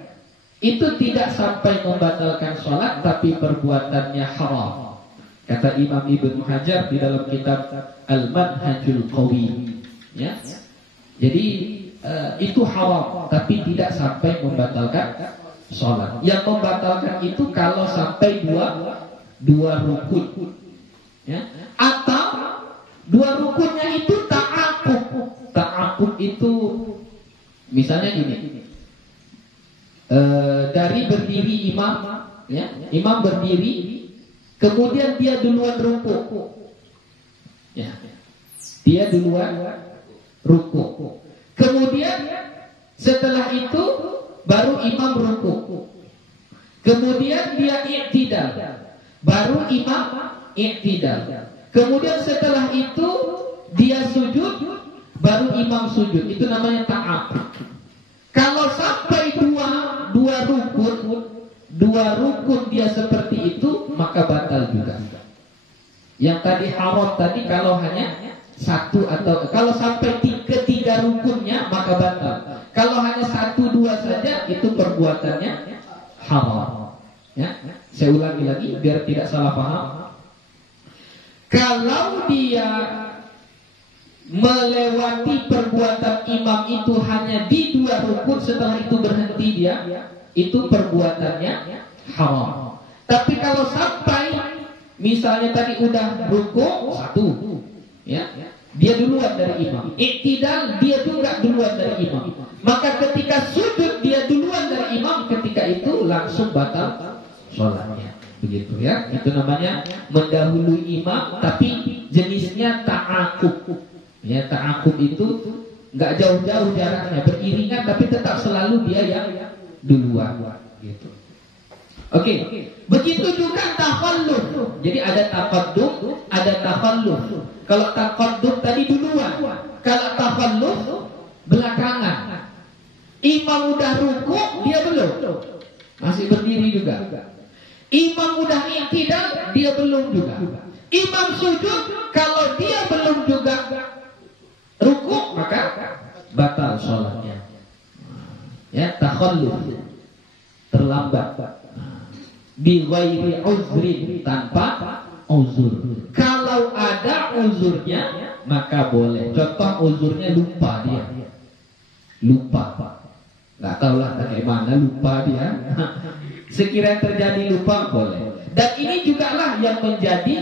Itu tidak sampai membatalkan sholat, tapi perbuatannya haram. Kata Imam Ibnu Hajar di dalam kitab Al-Manhajul Qawi. Ya. Jadi itu haram, tapi tidak sampai membatalkan sholat. Yang membatalkan itu kalau sampai dua rukun. Ya. Atau 2 rukunnya itu ta'aqub. Ta'aqub itu misalnya gini. Dari berdiri imam, ya, imam berdiri, kemudian dia duluan ruku, ya, dia duluan ruku, kemudian setelah itu baru imam ruku, kemudian dia i'tidal, baru imam i'tidal, kemudian setelah itu dia sujud, baru imam sujud. Itu namanya ta'aqub. Kalau sampai dua rukun dia seperti itu, maka batal juga. Yang tadi haram tadi kalau hanya 1 atau kalau sampai 3 rukunnya maka batal. Kalau hanya 1, 2 saja itu perbuatannya haram. Ya, saya ulangi lagi biar tidak salah paham. Kalau dia melewati perbuatan imam itu hanya di 2 rukun, setelah itu berhenti dia, itu perbuatannya haram. Tapi kalau sampai misalnya tadi udah rukuk 1, ya, dia duluan dari imam. Iktidal dia juga duluan dari imam. Maka ketika sujud dia duluan dari imam, ketika itu langsung batal sholatnya. Begitu ya. Itu namanya mendahului imam, tapi jenisnya ta'akub. Ya, ta'akub itu nggak jauh-jauh jaraknya, beriringan tapi tetap selalu dia yang duluan. Gitu. Oke. Begitu juga takhalluf. Jadi ada taqaddum, ada takhalluf. Kalau taqaddum tadi duluan, kalau takhalluf belakangan. Imam udah rukuk, dia belum. Masih berdiri juga. Imam udah i'tidal, dia belum juga. Imam sujud, kalau dia belum juga rukuk, maka batal sholatnya. Ya, takhalluf, terlambat. Bi ghairi uzrin, tanpa uzur. Kalau ada uzurnya, maka boleh. Contoh uzurnya lupa dia. Lupa. Nggak tahu lah bagaimana lupa dia. Sekiranya terjadi lupa boleh. Dan ini juga lah yang menjadi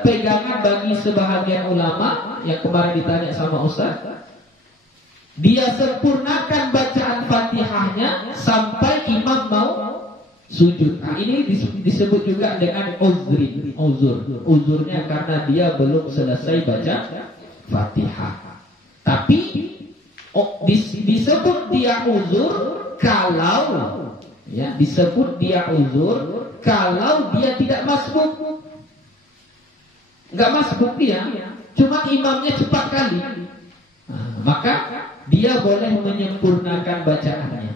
pegangan bagi sebahagian ulama yang kemarin ditanya sama Ustaz. Dia sempurnakan bacaan Fatihahnya sampai imam mau sujud. Nah, ini disebut juga dengan uzur. Uzurnya karena dia belum selesai baca Fatihah. Tapi disebut dia uzur kalau dia tidak masbuk. Enggak masbuk dia, cuma imamnya cepat kali. Maka dia boleh menyempurnakan bacaannya.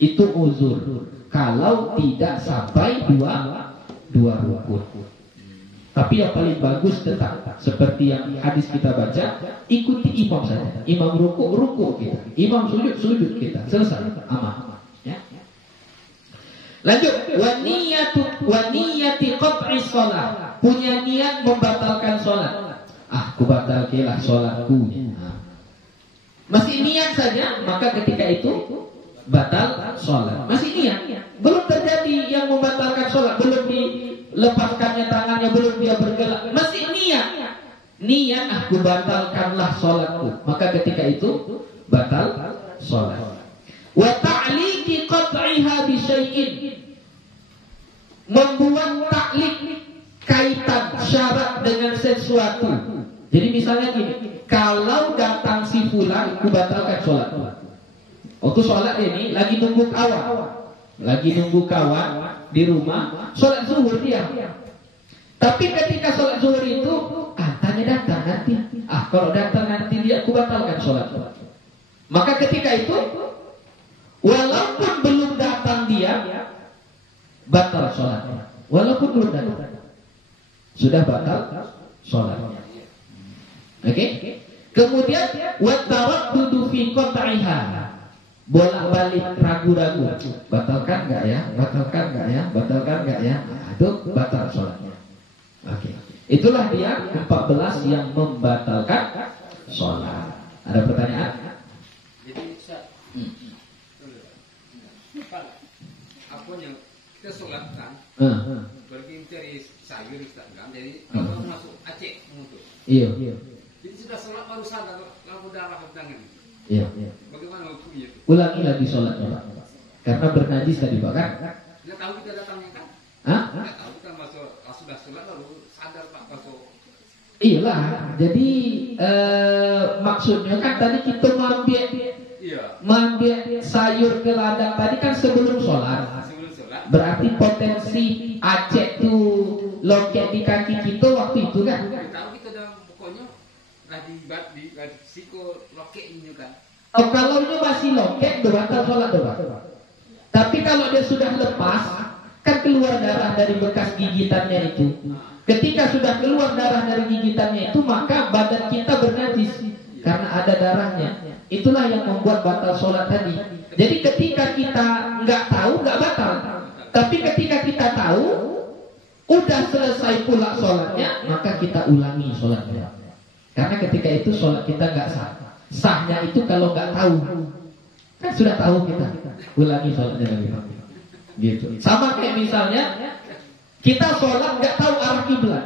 Itu uzur kalau tidak sampai dua rukun. Tapi yang paling bagus tetap seperti yang hadis kita baca, ikuti imam saja. Imam ruku kita, imam sujud kita, selesai, aman. Ya. Lanjut, waniyati qat'i shalah, punya niat membatalkan sholat. Aku batalkanlah sholatku. Masih niat saja, maka ketika itu batal sholat. Masih niat, belum terjadi yang membatalkan sholat, belum dilepaskannya tangannya, belum dia bergerak, masih niat aku batalkanlah sholatku, maka ketika itu batal sholat. Wa ta'liqi qat'iha bi syai'in, membuat taklik kaitan syarat dengan sesuatu. Jadi misalnya gini, kalau datang si fulan, aku batalkan sholat. Waktu sholat ini lagi nunggu kawan di rumah, sholat zuhur dia. Tapi ketika sholat zuhur itu, tanya datang nanti. Kalau datang nanti dia, aku batalkan sholat. Maka ketika itu, walaupun belum datang dia, batal sholatnya. Walaupun belum datang, sudah batal sholatnya. Oke? Kemudian wa taraddudu fi qat'iha, bolak-balik ragu-ragu, batalkan enggak ya? Itu batal sholatnya. Oke. Itulah dia 14 yang membatalkan sholat. Ada pertanyaan? Jadi apa yang kita sholat kan? Berarti mencari sayur kan? Jadi kalau masuk Aceh untuk. Iya. Jadi sudah sholat baru sadar lampu darah di tangan. Iya. Bagaimana hukumnya itu? Ulangi lagi sholatnya, Pak. Karena bernajis tadi, Pak, kan? Tidak tahu kita datangnya kan? Tidak tahu kita masuk sudah sholat baru sadar Pak masuk. Iyalah. Jadi maksudnya kan tadi kita mengambil sayur ke ladang tadi kan sebelum sholat. Berarti potensi Aceh tuh loket di kaki kita waktu itu kan? Tahu kita dalam pokoknya di siko loket ini kan. Kalau dia masih loket, batal sholat doa. Tapi kalau dia sudah lepas, kan keluar darah dari bekas gigitannya itu. Ketika sudah keluar darah dari gigitannya itu, maka badan kita bernajis karena ada darahnya. Itulah yang membuat batal sholat tadi. Jadi ketika kita nggak tahu, nggak batal. Tapi ketika kita tahu, Udah selesai pula sholatnya, maka kita ulangi sholatnya. Karena ketika itu sholat kita nggak sah. Sahnya itu kalau nggak tahu, kan sudah tahu kita, ulangi sholatnya lagi. Gitu. Sama kayak misalnya kita sholat nggak tahu arah kiblat.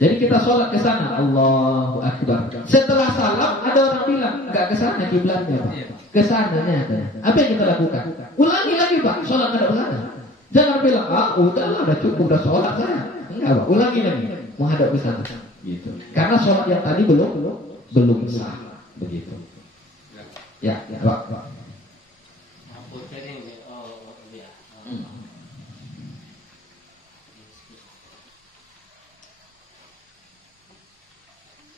Jadi kita sholat ke sana, Allahu Akbar. Setelah salam ada orang bilang nggak ke sana kiblatnya, Pak. Ke sananya. Apa yang kita lakukan? Ulangi lagi, Pak. Sholat nggak ada. Jangan bilang, udah cukup, udah sholat saya. Enggak, Pak. Ulangi lagi, menghadap ke sana. Gitu. Karena sholat yang tadi belum sah. Begitu. Ya, Pak.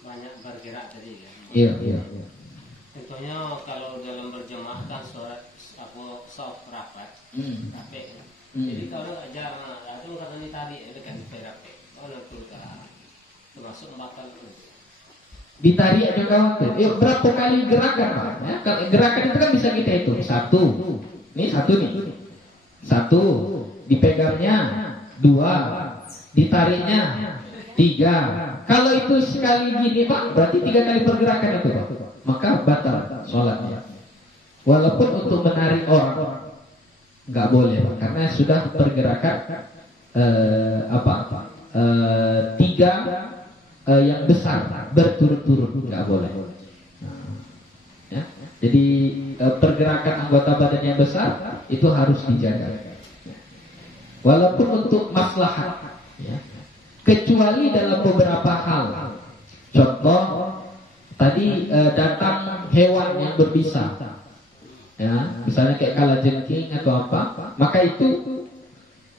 Banyak bergerak tadi ya. Iya. Contohnya kalau dalam berjemaah kan sholat soft rapat, rapi. Jadi kalau ajar itu katanya tadi itu kan rapi. Kalau termasuk bakal ditarik aja kawan. Berapa kali gerakan, Pak? Ya, gerakan itu kan bisa kita hitung. Satu nih. Satu, dipegangnya. 2, ditariknya. 3. Kalau itu sekali gini, Pak, berarti 3 kali pergerakan itu, Pak. Maka batal sholatnya. Walaupun untuk menarik orang nggak boleh, Pak, karena sudah pergerakan 3 yang besar berturut-turut, nggak boleh. Ya. Jadi pergerakan anggota badan yang besar itu harus dijaga. Walaupun untuk maslahat, ya. Kecuali dalam beberapa hal. Contoh tadi datang hewan yang berbisa, ya, misalnya kayak kalajengking atau apa, maka itu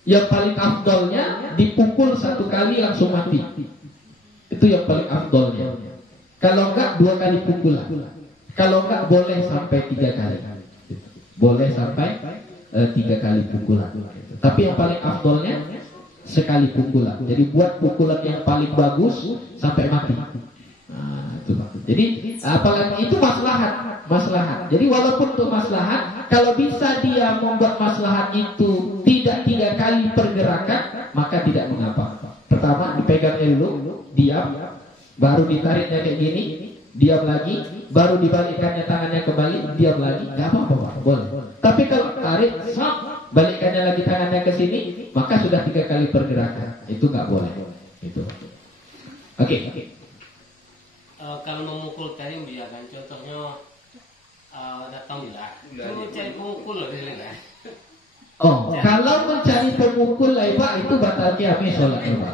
yang paling afdolnya dipukul 1 kali langsung mati. Itu yang paling afdolnya. Kalau enggak 2 kali pukulan. Kalau enggak boleh sampai 3 kali. Boleh sampai 3 kali pukulan. Tapi yang paling afdolnya sekali pukulan. Jadi buat pukulan yang paling bagus sampai mati. Nah, itu. Jadi apalagi itu maslahat. Jadi walaupun itu maslahat, kalau bisa dia membuat maslahat itu tidak 3 kali pergerakan, maka tidak mengapa. Pertama dipegangnya dulu, diam, baru ditariknya kayak gini, diam lagi, baru dibalikkannya tangannya kembali, diam lagi, nggak apa-apa, Pak, boleh. Tapi kalau tarik, balikkannya lagi tangannya ke sini, maka sudah 3 kali pergerakan, itu nggak boleh. Itu. Oke. Kalau memukul tadi biarkan, contohnya datang bilah, itu cari pemukul loh, kan? Kalau mencari pemukul Pak, itu batal kami sholatnya, Pak.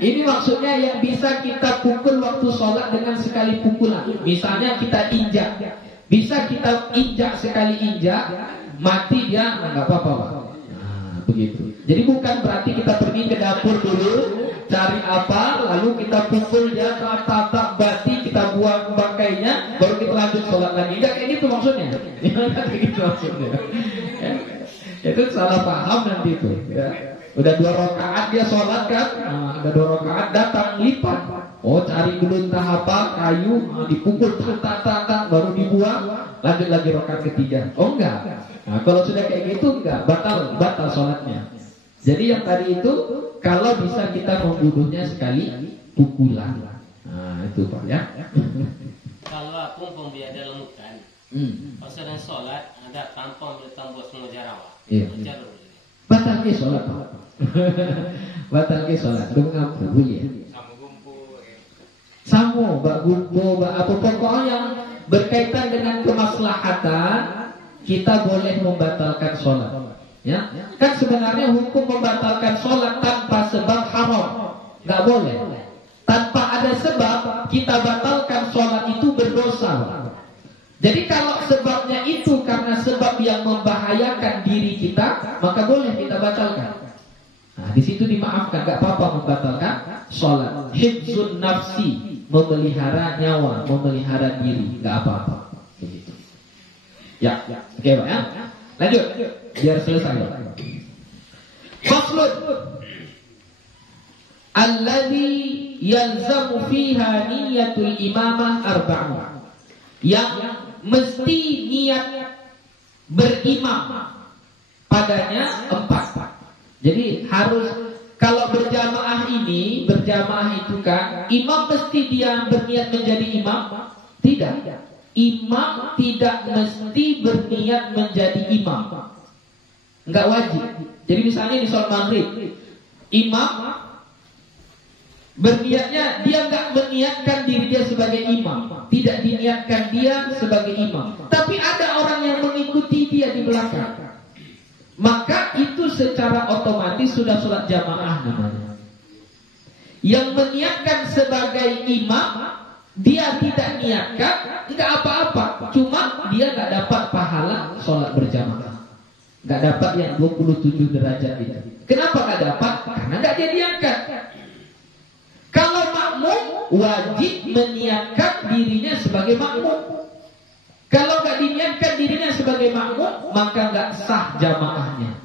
Ini maksudnya yang bisa kita pukul waktu sholat dengan sekali pukulan. Misalnya kita injak, bisa kita injak sekali injak, mati dia, nggak apa-apa, Pak. Nah, begitu. Jadi bukan berarti kita pergi ke dapur dulu, cari apa, lalu kita pukul dia, tak bati, kita buang bangkainya, baru kita lanjut sholat lagi. Enggak kayak gitu maksudnya. Kayak gitu maksudnya. Itu salah paham nanti itu, ya. Udah 2 rakaat dia sholat kan, udah 2 rakaat datang lipat, cari dulu entah apa kayu, dipukul tak baru dibuang, lanjut lagi rakaat ketiga. Enggak. Nah, kalau sudah kayak gitu enggak, batal sholatnya. Jadi yang tadi itu kalau bisa kita membunuhnya sekali pukulan. Nah itu, Pak, ya. Kalau aku pembiada lemukan, pas sedang sholat ada tampang buat mengejar awak. Iya. Batal ke sholat, Pak. Batal ke sholat. Mengapa ya? Samo, bak gumpo, bak apa pokoknya yang berkaitan dengan kemaslahatan, kita boleh membatalkan sholat. Ya, kan sebenarnya hukum membatalkan sholat tanpa sebab haram, nggak boleh. Tanpa ada sebab kita batalkan sholat itu berdosa. Jadi kalau sebabnya itu karena sebab yang membahayakan diri kita, maka boleh kita batalkan. Nah, di situ dimaafkan, nggak apa-apa membatalkan sholat. Hifzun nafsi, memelihara nyawa, memelihara diri, nggak apa-apa. Begitu. Ya, oke, Pak, ya. Lanjut, biar selesai. Faslun alladhi yalzamu fiha niyatul imamah arba'un. Yang mesti niat berimam padanya 4. Jadi harus ini berjamaah itu kan, imam mesti dia berniat menjadi imam? Tidak. Imam tidak mesti berniat menjadi imam. Enggak wajib. Jadi misalnya di sholat maghrib, imam berniatnya, dia enggak meniatkan diri dia sebagai imam, tidak diniatkan dia sebagai imam. Tapi ada orang yang mengikuti dia di belakang, maka itu secara otomatis sudah sholat jamaah namanya. Yang meniatkan sebagai imam, dia tidak niatkan, enggak apa-apa, cuma dia enggak dapat pahala sholat berjamaah. Nggak dapat yang 27 derajat itu. Kenapa nggak dapat? Karena nggak dia niatkan. Kalau makmum wajib meniatkan dirinya sebagai makmum. Kalau nggak diniatkan dirinya sebagai makmum, maka nggak sah jamaahnya.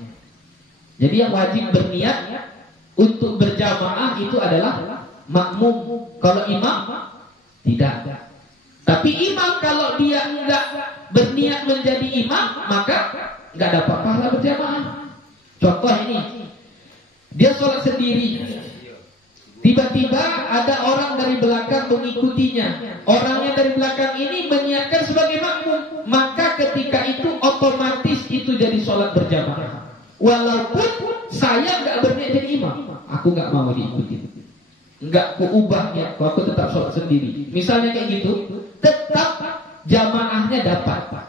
Jadi yang wajib berniat untuk berjamaah itu adalah makmum. Kalau imam tidak. Tapi imam kalau dia nggak berniat menjadi imam, maka nggak dapat pahala berjamaah. Contoh ini, dia sholat sendiri, tiba-tiba ada orang dari belakang mengikutinya. Orangnya dari belakang ini meniatkan sebagai makmum, maka ketika itu otomatis itu jadi sholat berjamaah. Walaupun saya nggak berniat jadi imam, aku nggak mau diikuti, nggak kuubah ya, aku tetap sholat sendiri. Misalnya kayak gitu, tetap jamaahnya dapat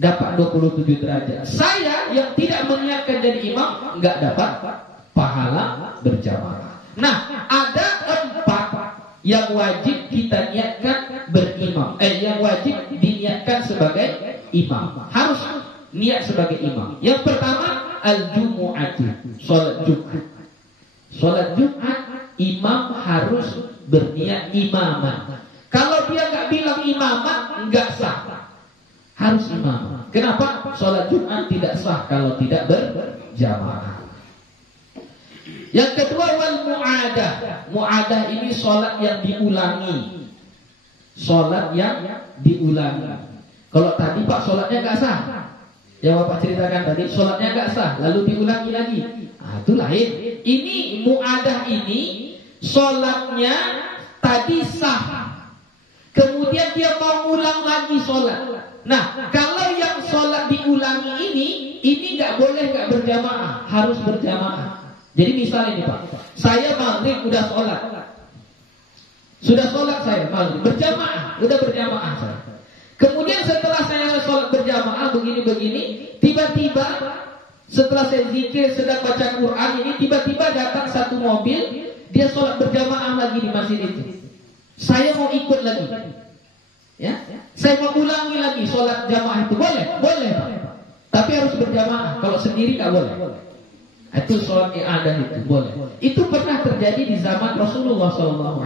27 derajat. Saya yang tidak meniatkan jadi imam nggak dapat pahala berjamaah. Nah, ada 4 yang wajib kita niatkan berimam. Yang wajib diniatkan sebagai imam. Harus niat sebagai imam. Yang pertama al-jumu'atu, sholat Jumat. Sholat Jumat imam harus berniat imaman. Kalau dia nggak bilang imaman, nggak sah. Harus imam. Kenapa? Sholat Jumat tidak sah kalau tidak berjamaah. Yang kedua wal mu'adah. Mu'adah ini sholat yang diulangi. Sholat yang diulangi. Kalau tadi Pak sholatnya nggak sah, yang Bapak ceritakan tadi sholatnya nggak sah, lalu diulangi lagi. Itu lain. Ini mu'adah ini sholatnya tadi sah, kemudian dia mau ulang lagi sholat. Nah, kalau yang sholat diulangi ini nggak boleh nggak berjamaah, harus berjamaah. Jadi misalnya nih Pak, saya maghrib udah sholat, sudah sholat saya maghrib berjamaah, udah berjamaah saya. Kemudian setelah saya sholat berjamaah begini, tiba-tiba setelah saya zikir sedang baca Quran ini, tiba-tiba datang satu mobil, dia sholat berjamaah lagi di masjid itu. Saya mau ikut lagi. Ya, saya mau ulangi lagi sholat jamaah itu boleh, tapi harus berjamaah. Kalau sendiri nggak boleh. Itu sholat i'adah itu boleh. Itu pernah terjadi di zaman Rasulullah SAW.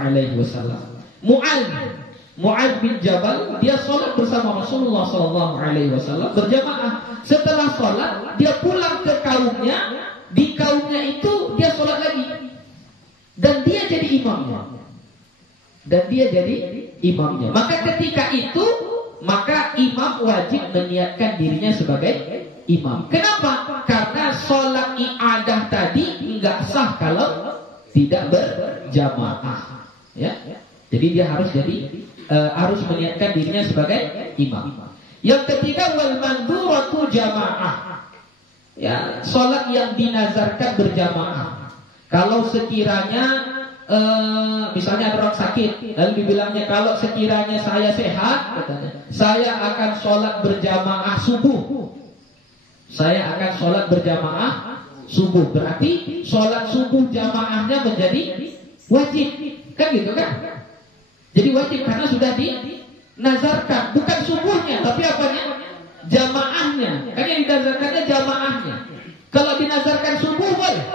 Mu'adz bin Jabal, dia sholat bersama Rasulullah SAW berjamaah. Setelah sholat, dia pulang ke kaumnya. Di kaumnya itu dia sholat lagi, dan dia jadi imamnya. Maka ketika itu, maka imam wajib meniatkan dirinya sebagai imam. Kenapa? Karena sholat i'adah tadi enggak sah kalau tidak berjamaah. Ya, jadi dia harus meniatkan dirinya sebagai imam. Yang ketiga wal manduratu jamaah. Ya, sholat yang dinazarkan berjamaah. Kalau sekiranya misalnya ada orang sakit, lalu dibilangnya kalau sekiranya saya sehat, katanya, saya akan sholat berjamaah subuh. Saya akan sholat berjamaah subuh. Berarti sholat subuh jamaahnya menjadi wajib, kan gitu kan? Jadi wajib karena sudah dinazarkan, bukan subuhnya, tapi apanya? Jamaahnya. Kan yang dinazarkannya jamaahnya. Kalau dinazarkan subuh boleh.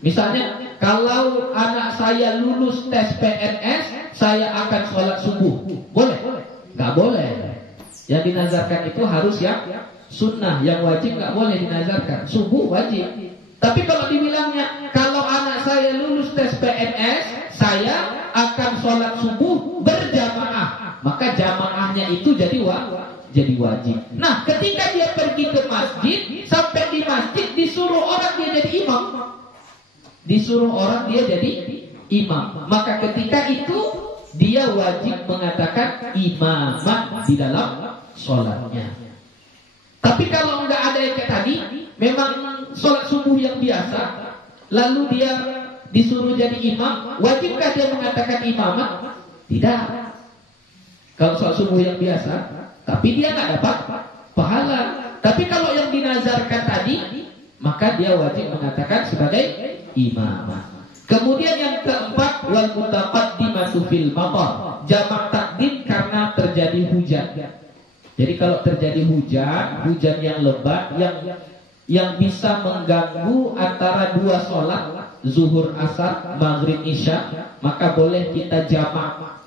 Misalnya, kalau anak saya lulus tes PNS, saya akan sholat subuh. Boleh? Nggak boleh. Yang dinazarkan itu harus yang sunnah, yang wajib nggak boleh dinazarkan. Subuh wajib. Tapi kalau dibilangnya, kalau anak saya lulus tes PNS, saya akan sholat subuh berjamaah, maka jamaahnya itu jadi wajib. Nah, ketika dia pergi ke masjid, sampai di masjid disuruh orang dia jadi imam. disuruh orang dia jadi imam. Maka ketika itu dia wajib mengatakan imamat di dalam sholatnya. Tapi kalau nggak ada yang kayak tadi, memang sholat subuh yang biasa, lalu dia disuruh jadi imam, wajibkah dia mengatakan imamat? Tidak. Kalau sholat subuh yang biasa, tapi dia nggak dapat pahala. Tapi kalau yang dinazarkan tadi, maka dia wajib mengatakan sebagai imamat. Kemudian yang keempat, wal mutaqaddimatu fil matar, jamak takdim karena terjadi hujan. Jadi kalau terjadi hujan yang lebat yang bisa mengganggu antara dua sholat, zuhur asar, maghrib isya, maka boleh kita jamak.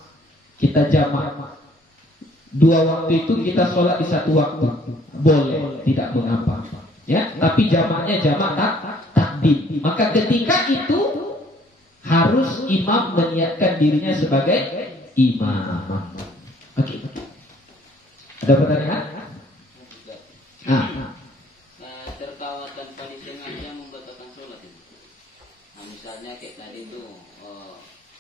Kita jamak. Dua waktu itu kita sholat di satu waktu, boleh, tidak mengapa. Ya, tapi jamaknya jamak takdim. Maka ketika itu harus imam meniatkan dirinya sebagai imam. Oke. Ada pertanyaan? Tertawa tanpa disengaja membatalkan sholat itu. Nah, misalnya kayak tadi itu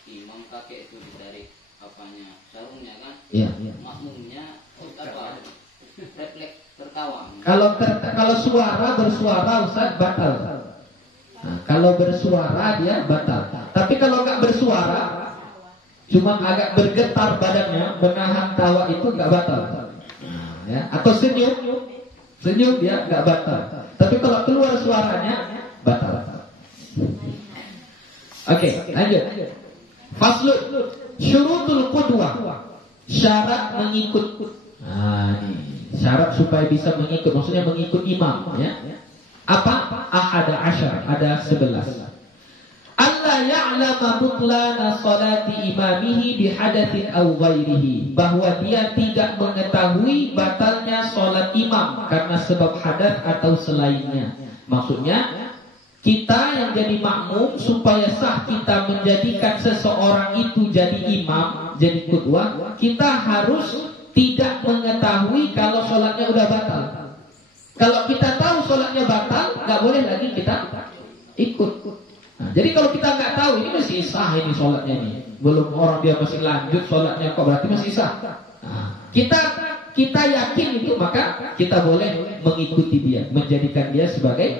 imam kakek itu ditarik apanya sarungnya kan? Iya. Makmumnya apa? Refleks tertawa. Kalau suara bersuara Ustaz batal. Nah, kalau bersuara dia batal. Tapi kalau nggak bersuara, cuma agak bergetar badannya, menahan tawa itu nggak batal. Ya, atau senyum dia nggak batal. Tapi kalau keluar suaranya batal. Oke, lanjut. Faslun syurutul qudwah, syarat mengikut. Nah, ini syarat supaya bisa mengikut, maksudnya mengikut imam, ya. Apa? Ahada asyar, ada 11. Allah ya'lama butlana salati imamihi bihadatsin aw ghairihi, bahwa dia tidak mengetahui batalnya salat imam karena sebab hadas atau selainnya. Maksudnya kita yang jadi makmum, supaya sah kita menjadikan seseorang itu jadi imam, jadi qudwah, kita harus tidak mengetahui kalau salatnya udah batal. Kalau kita tahu salatnya batal, nggak boleh lagi kita ikut. Nah, jadi kalau kita nggak tahu ini masih sah ini sholatnya ini, belum orang dia masih lanjut sholatnya kok berarti masih sah. Nah, kita yakin itu, maka kita boleh mengikuti dia, menjadikan dia sebagai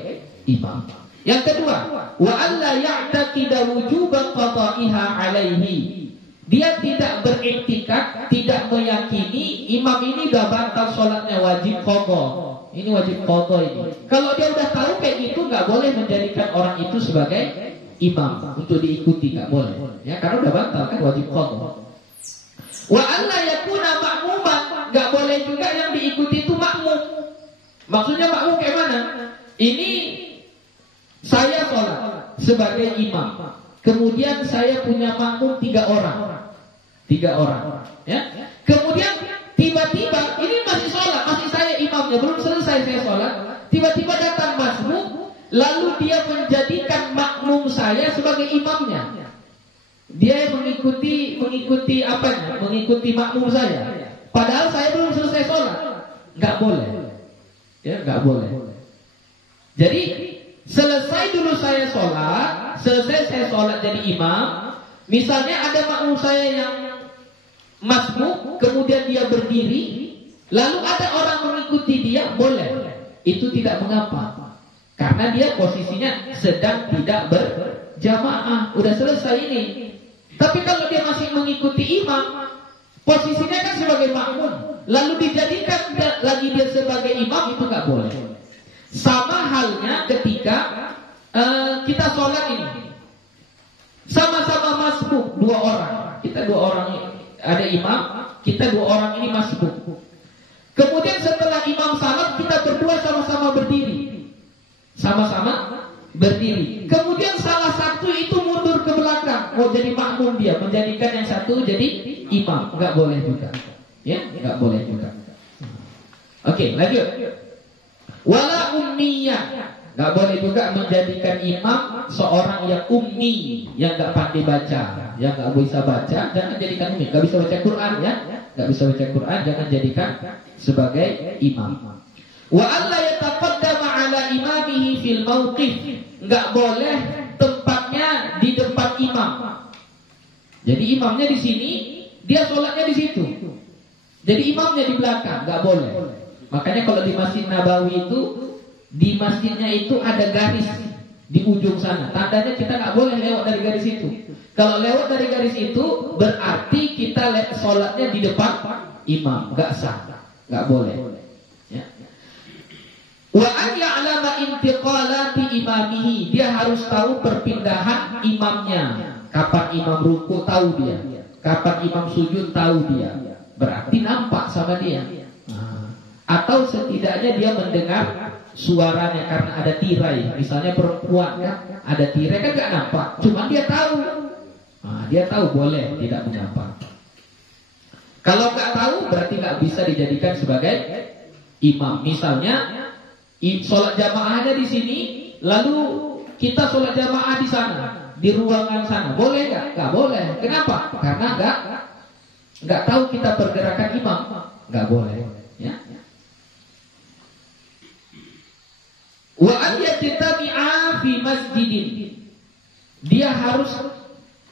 imam. Yang kedua, wa alla ya'taqida wujuba qada'iha alaihi. Dia tidak beriktikad, tidak meyakini imam ini udah batal sholatnya, wajib qadha. Ini wajib qadha ini. Kalau dia udah tahu kayak gitu, nggak boleh menjadikan orang itu sebagai imam untuk diikuti, nggak boleh. Ya, karena udah batal kan, wajib qadha. Wa alla yakuna ma'muman, nggak boleh juga yang diikuti itu makmum. Maksudnya makmum kayak mana? Ini saya sholat sebagai imam, kemudian saya punya makmum 3 orang, ya. Kemudian tiba-tiba ini masih sholat, masih saya imamnya, belum selesai saya sholat, tiba-tiba datang masmum, lalu dia menjadikan makmum saya sebagai imamnya. Dia mengikuti apanya? Mengikuti makmum saya. Padahal saya belum selesai sholat, nggak boleh. Ya, nggak boleh. Jadi selesai dulu saya sholat, selesai saya sholat jadi imam. Misalnya ada makmum saya yang masbuk, kemudian dia berdiri, lalu ada orang mengikuti dia, boleh. Itu tidak mengapa, karena dia posisinya sedang tidak berjamaah, udah selesai ini. Tapi kalau dia masih mengikuti imam, posisinya kan sebagai makmum, lalu dijadikan lagi dia sebagai imam, itu nggak boleh. Sama halnya ketika kita sholat ini, sama-sama masbuk 2 orang, kita 2 orang ada imam, kita 2 orang ini masbuk. Kemudian setelah imam salat, kita berdua sama-sama berdiri, Kemudian salah satu itu mundur ke belakang, mau jadi makmum dia, menjadikan yang satu jadi imam, nggak boleh juga, ya, nggak boleh juga. Oke, lanjut. Wala ummiyah, nggak boleh juga menjadikan imam seorang yang ummi, yang nggak pandai baca, yang nggak bisa baca, jangan jadikan ummi. Nggak bisa baca Quran, ya, nggak bisa baca Quran, jangan jadikan sebagai imam. Wa alla yataqaddama ala imamihi fil mauqif, nggak boleh tempatnya depan imam. Jadi imamnya di sini, dia sholatnya di situ. Jadi imamnya di belakang, nggak boleh. Makanya kalau di Masjid Nabawi itu, di masjidnya itu ada garis di ujung sana. Tandanya kita nggak boleh lewat dari garis itu. Kalau lewat dari garis itu, berarti kita sholatnya di depan imam, nggak sah, nggak boleh. Ya. Wa an ya'lama intiqalati imamihi, dia harus tahu perpindahan imamnya. Kapan imam ruku tahu dia, kapan imam sujud tahu dia. Berarti nampak sama dia. Atau setidaknya dia mendengar suaranya karena ada tirai. Misalnya perempuan kan, ada tirai kan nggak nampak, cuma dia tahu. Dia tahu boleh, tidak mengapa. Kalau nggak tahu berarti nggak bisa dijadikan sebagai imam. Misalnya sholat jamaahnya di sini, lalu kita sholat jamaah di sana, di ruangan sana, boleh nggak? Nggak boleh. Kenapa? Karena nggak tahu kita pergerakan imam, nggak boleh. Ya. Wa an yajtami'a fi masjidin, dia harus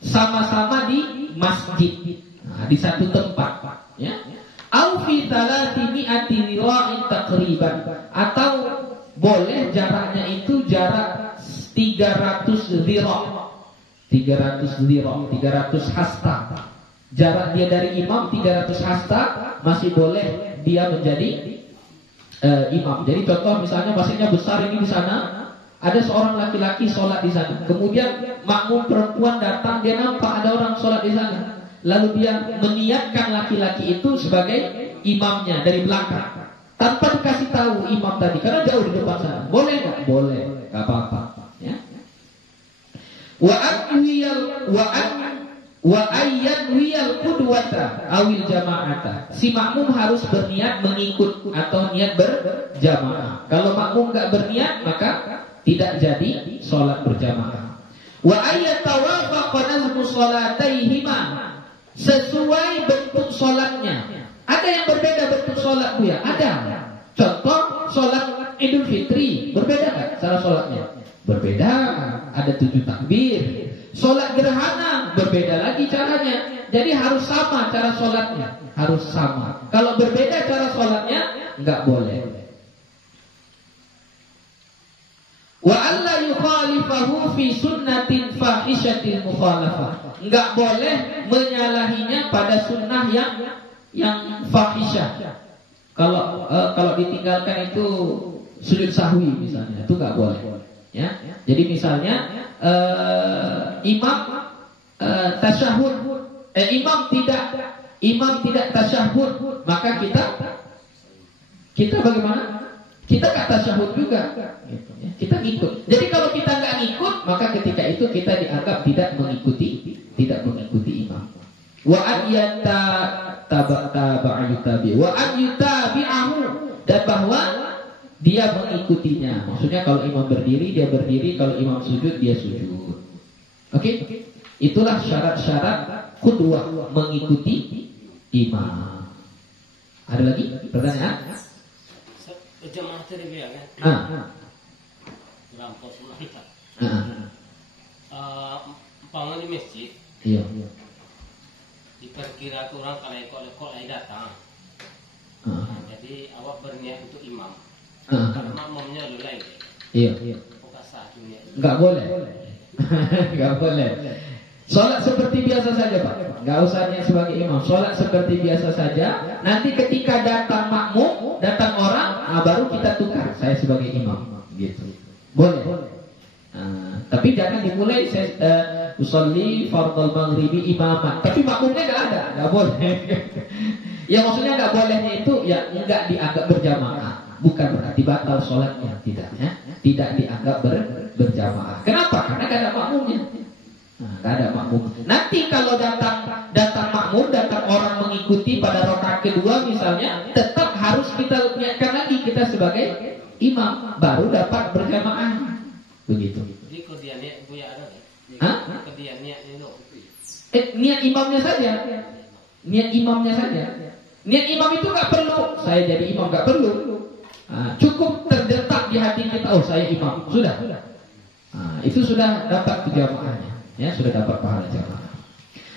sama-sama di masjid, di satu tempat, ya. Au fi 300 dhira'in taqriban, atau boleh jaraknya itu jarak 300 dhira', 300 hasta. Jarak dia dari imam 300 hasta, masih boleh dia menjadi imam. Jadi contoh misalnya masjidnya besar ini di sana, ada seorang laki-laki sholat di sana. Kemudian makmum perempuan datang, dia nampak ada orang sholat di sana. Lalu dia meniatkan laki-laki itu sebagai imamnya dari belakang, tanpa dikasih tahu imam tadi, karena jauh di depan sana. Boleh nggak? Boleh, nggak apa-apa. Ya. Wa ayyan wiyal qudwata awil jama'ata. Si makmum harus berniat mengikut atau niat berjamaah. Kalau makmum nggak berniat, maka tidak jadi sholat berjamaah. Wa ayyatawafaqa nazmu sholataihima, sesuai bentuk sholatnya. Ada yang berbeda bentuk sholat, Bu ya? Ada. Contoh sholat Idul Fitri, berbeda nggak cara sholatnya? Berbeda. Ada 7 takbir. Sholat gerhana berbeda lagi caranya. Jadi harus sama cara sholatnya, harus sama. Kalau berbeda cara sholatnya, nggak boleh. Wa alla yukhalifahu fi sunnatin fahishatil mukhalafah, nggak boleh menyalahinya pada sunnah yang fahisyah. Kalau ditinggalkan itu sujud sahwi misalnya, itu nggak boleh. Ya, jadi misalnya imam tasyahud, imam tidak tasyahud, maka kita bagaimana? Kita nggak tasyahud juga, gitu, ya. Kita ngikut. Jadi kalau kita nggak ngikut, maka ketika itu kita dianggap tidak mengikuti imam. Wa an yutabi'ahu, dan bahwa dia mengikutinya. Maksudnya kalau imam berdiri, dia berdiri. Kalau imam sujud, dia sujud. Oke? Itulah syarat-syarat qudwah, mengikuti imam. Ada lagi pertanyaan? Jamaah terbiasa kan? Rampok semua kita. Umpama di masjid. Iya. Diperkira orang kalau datang. Jadi awak berniat untuk imam. Karena makmumnya dulu lain. Iya. Enggak boleh. Enggak boleh. Sholat seperti biasa saja, Pak. Enggak usah niat sebagai imam. Sholat seperti biasa saja. Nanti ketika datang makmum, datang orang, baru kita tukar. Saya sebagai imam, gitu. Boleh. Tapi jangan dimulai usolli fardhal maghribi imaman. Tapi makmumnya enggak ada, enggak boleh. Ya maksudnya enggak bolehnya itu ya enggak dianggap berjamaah. Bukan berarti batal sholatnya, tidak ya. Tidak dianggap berjamaah. Kenapa? Karena enggak ada makmumnya. Nggak ada makmum. Nanti kalau datang makmum, datang orang mengikuti pada rakaat kedua misalnya, tetap harus kita niatkan lagi kita sebagai imam, baru dapat berjamaah. Begitu. Jadi kodian niat Bu ya ada kan? Kodian niat itu. Niat imamnya saja. Niat imamnya saja. Niat imam itu nggak perlu. Saya jadi imam nggak perlu. Cukup terdetak di hati kita. Oh saya imam. Sudah. Itu sudah dapat berjamaahnya. Ya, sudah dapat pahala jamaah.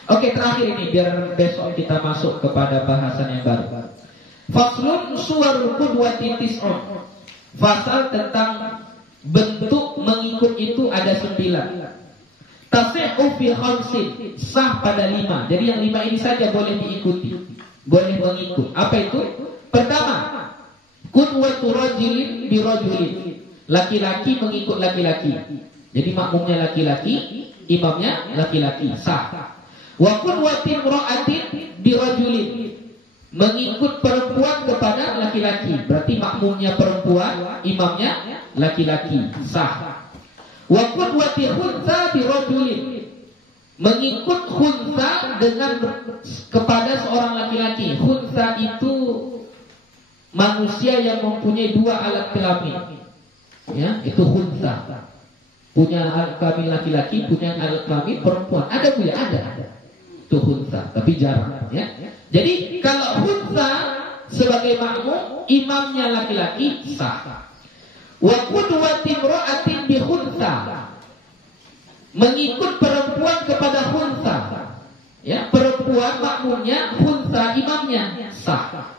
Oke, terakhir ini biar besok kita masuk kepada bahasan yang baru. Faslun suwarul qudwati tis'un. Fasal tentang bentuk mengikut itu ada 9. Tasihhu fi khamsin, sah pada 5. Jadi yang 5 ini saja boleh diikuti, boleh mengikut. Apa itu? Pertama, qudwatu rajulin bi rajulin. Laki-laki mengikut laki-laki. Jadi makmumnya laki-laki, imamnya laki-laki, sah. Wa qudwatin imra'atin bi rajulin. Mengikut perempuan kepada laki-laki, berarti makmumnya perempuan, imamnya laki-laki, sah. Wa qudwati khuntha bi rajulin. Mengikut khuntha dengan kepada seorang laki-laki. Khuntha itu manusia yang mempunyai 2 alat kelamin. Ya, itu khuntha. Punya alat kelamin laki-laki, punya alat kelamin perempuan. Ada punya, ada. Itu khuntha, tapi jarang, ya. Jadi kalau khuntha sebagai makmum, imamnya laki-laki, sah. Wa qudwati imra'atin bi khuntha. Mengikut perempuan kepada khuntha. Ya, perempuan makmumnya, khuntha imamnya, sah.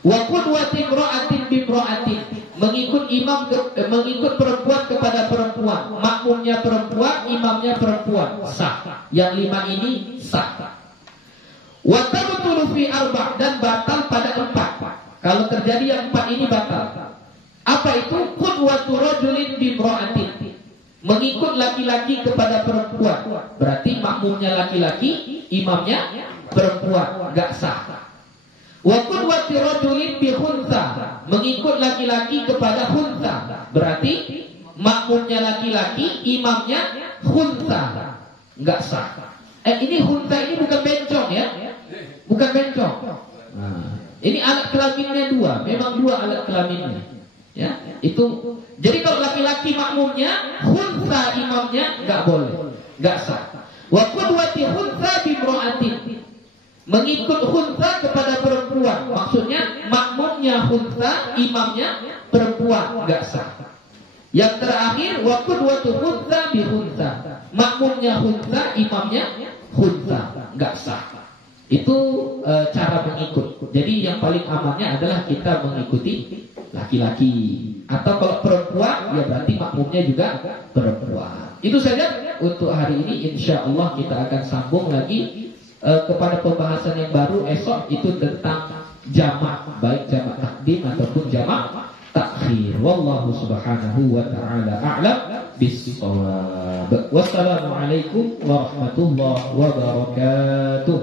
Wa qudwati imra'atin bi imra'atin. Mengikut perempuan kepada perempuan, makmumnya perempuan, imamnya perempuan, sah. Yang 5 ini sah. Wa tabtulu fi 4, dan batal pada 4. Kalau terjadi yang 4 ini batal. Apa itu? Qudwatu rajulin bi imra'atin. Mengikut laki-laki kepada perempuan, berarti makmumnya laki-laki, imamnya perempuan, enggak sah. Wa qudwati rajulin bi khuntha. Mengikut laki-laki kepada khuntha, berarti makmumnya laki-laki, imamnya khuntha, enggak sah. Ini khuntha ini bukan bencong, ya. Bukan bencong. Nah, ini alat kelaminnya 2, memang 2 alat kelaminnya. Ya, itu. Jadi kalau laki-laki makmumnya, khuntha imamnya, enggak boleh, enggak sah. Wa qudwati khuntha bi imra'atin. Mengikut khuntha kepada perempuan, maksudnya makmumnya khuntha, imamnya perempuan, enggak sah. Yang terakhir, wa qudwatu khuntha bi khuntha. Makmumnya khuntha, imamnya khuntha, enggak sah. Itu cara mengikut. Jadi yang paling amannya adalah kita mengikuti laki-laki. Atau kalau perempuan, ya berarti makmumnya juga perempuan. Itu saja untuk hari ini. Insya Allah kita akan sambung lagi kepada pembahasan yang baru esok, itu tentang jamak, baik jamak takdim ataupun jamak takhir. Wallahu subhanahu wa ta'ala a'lam bis-shawab. Wassalamualaikum warahmatullahi wabarakatuh.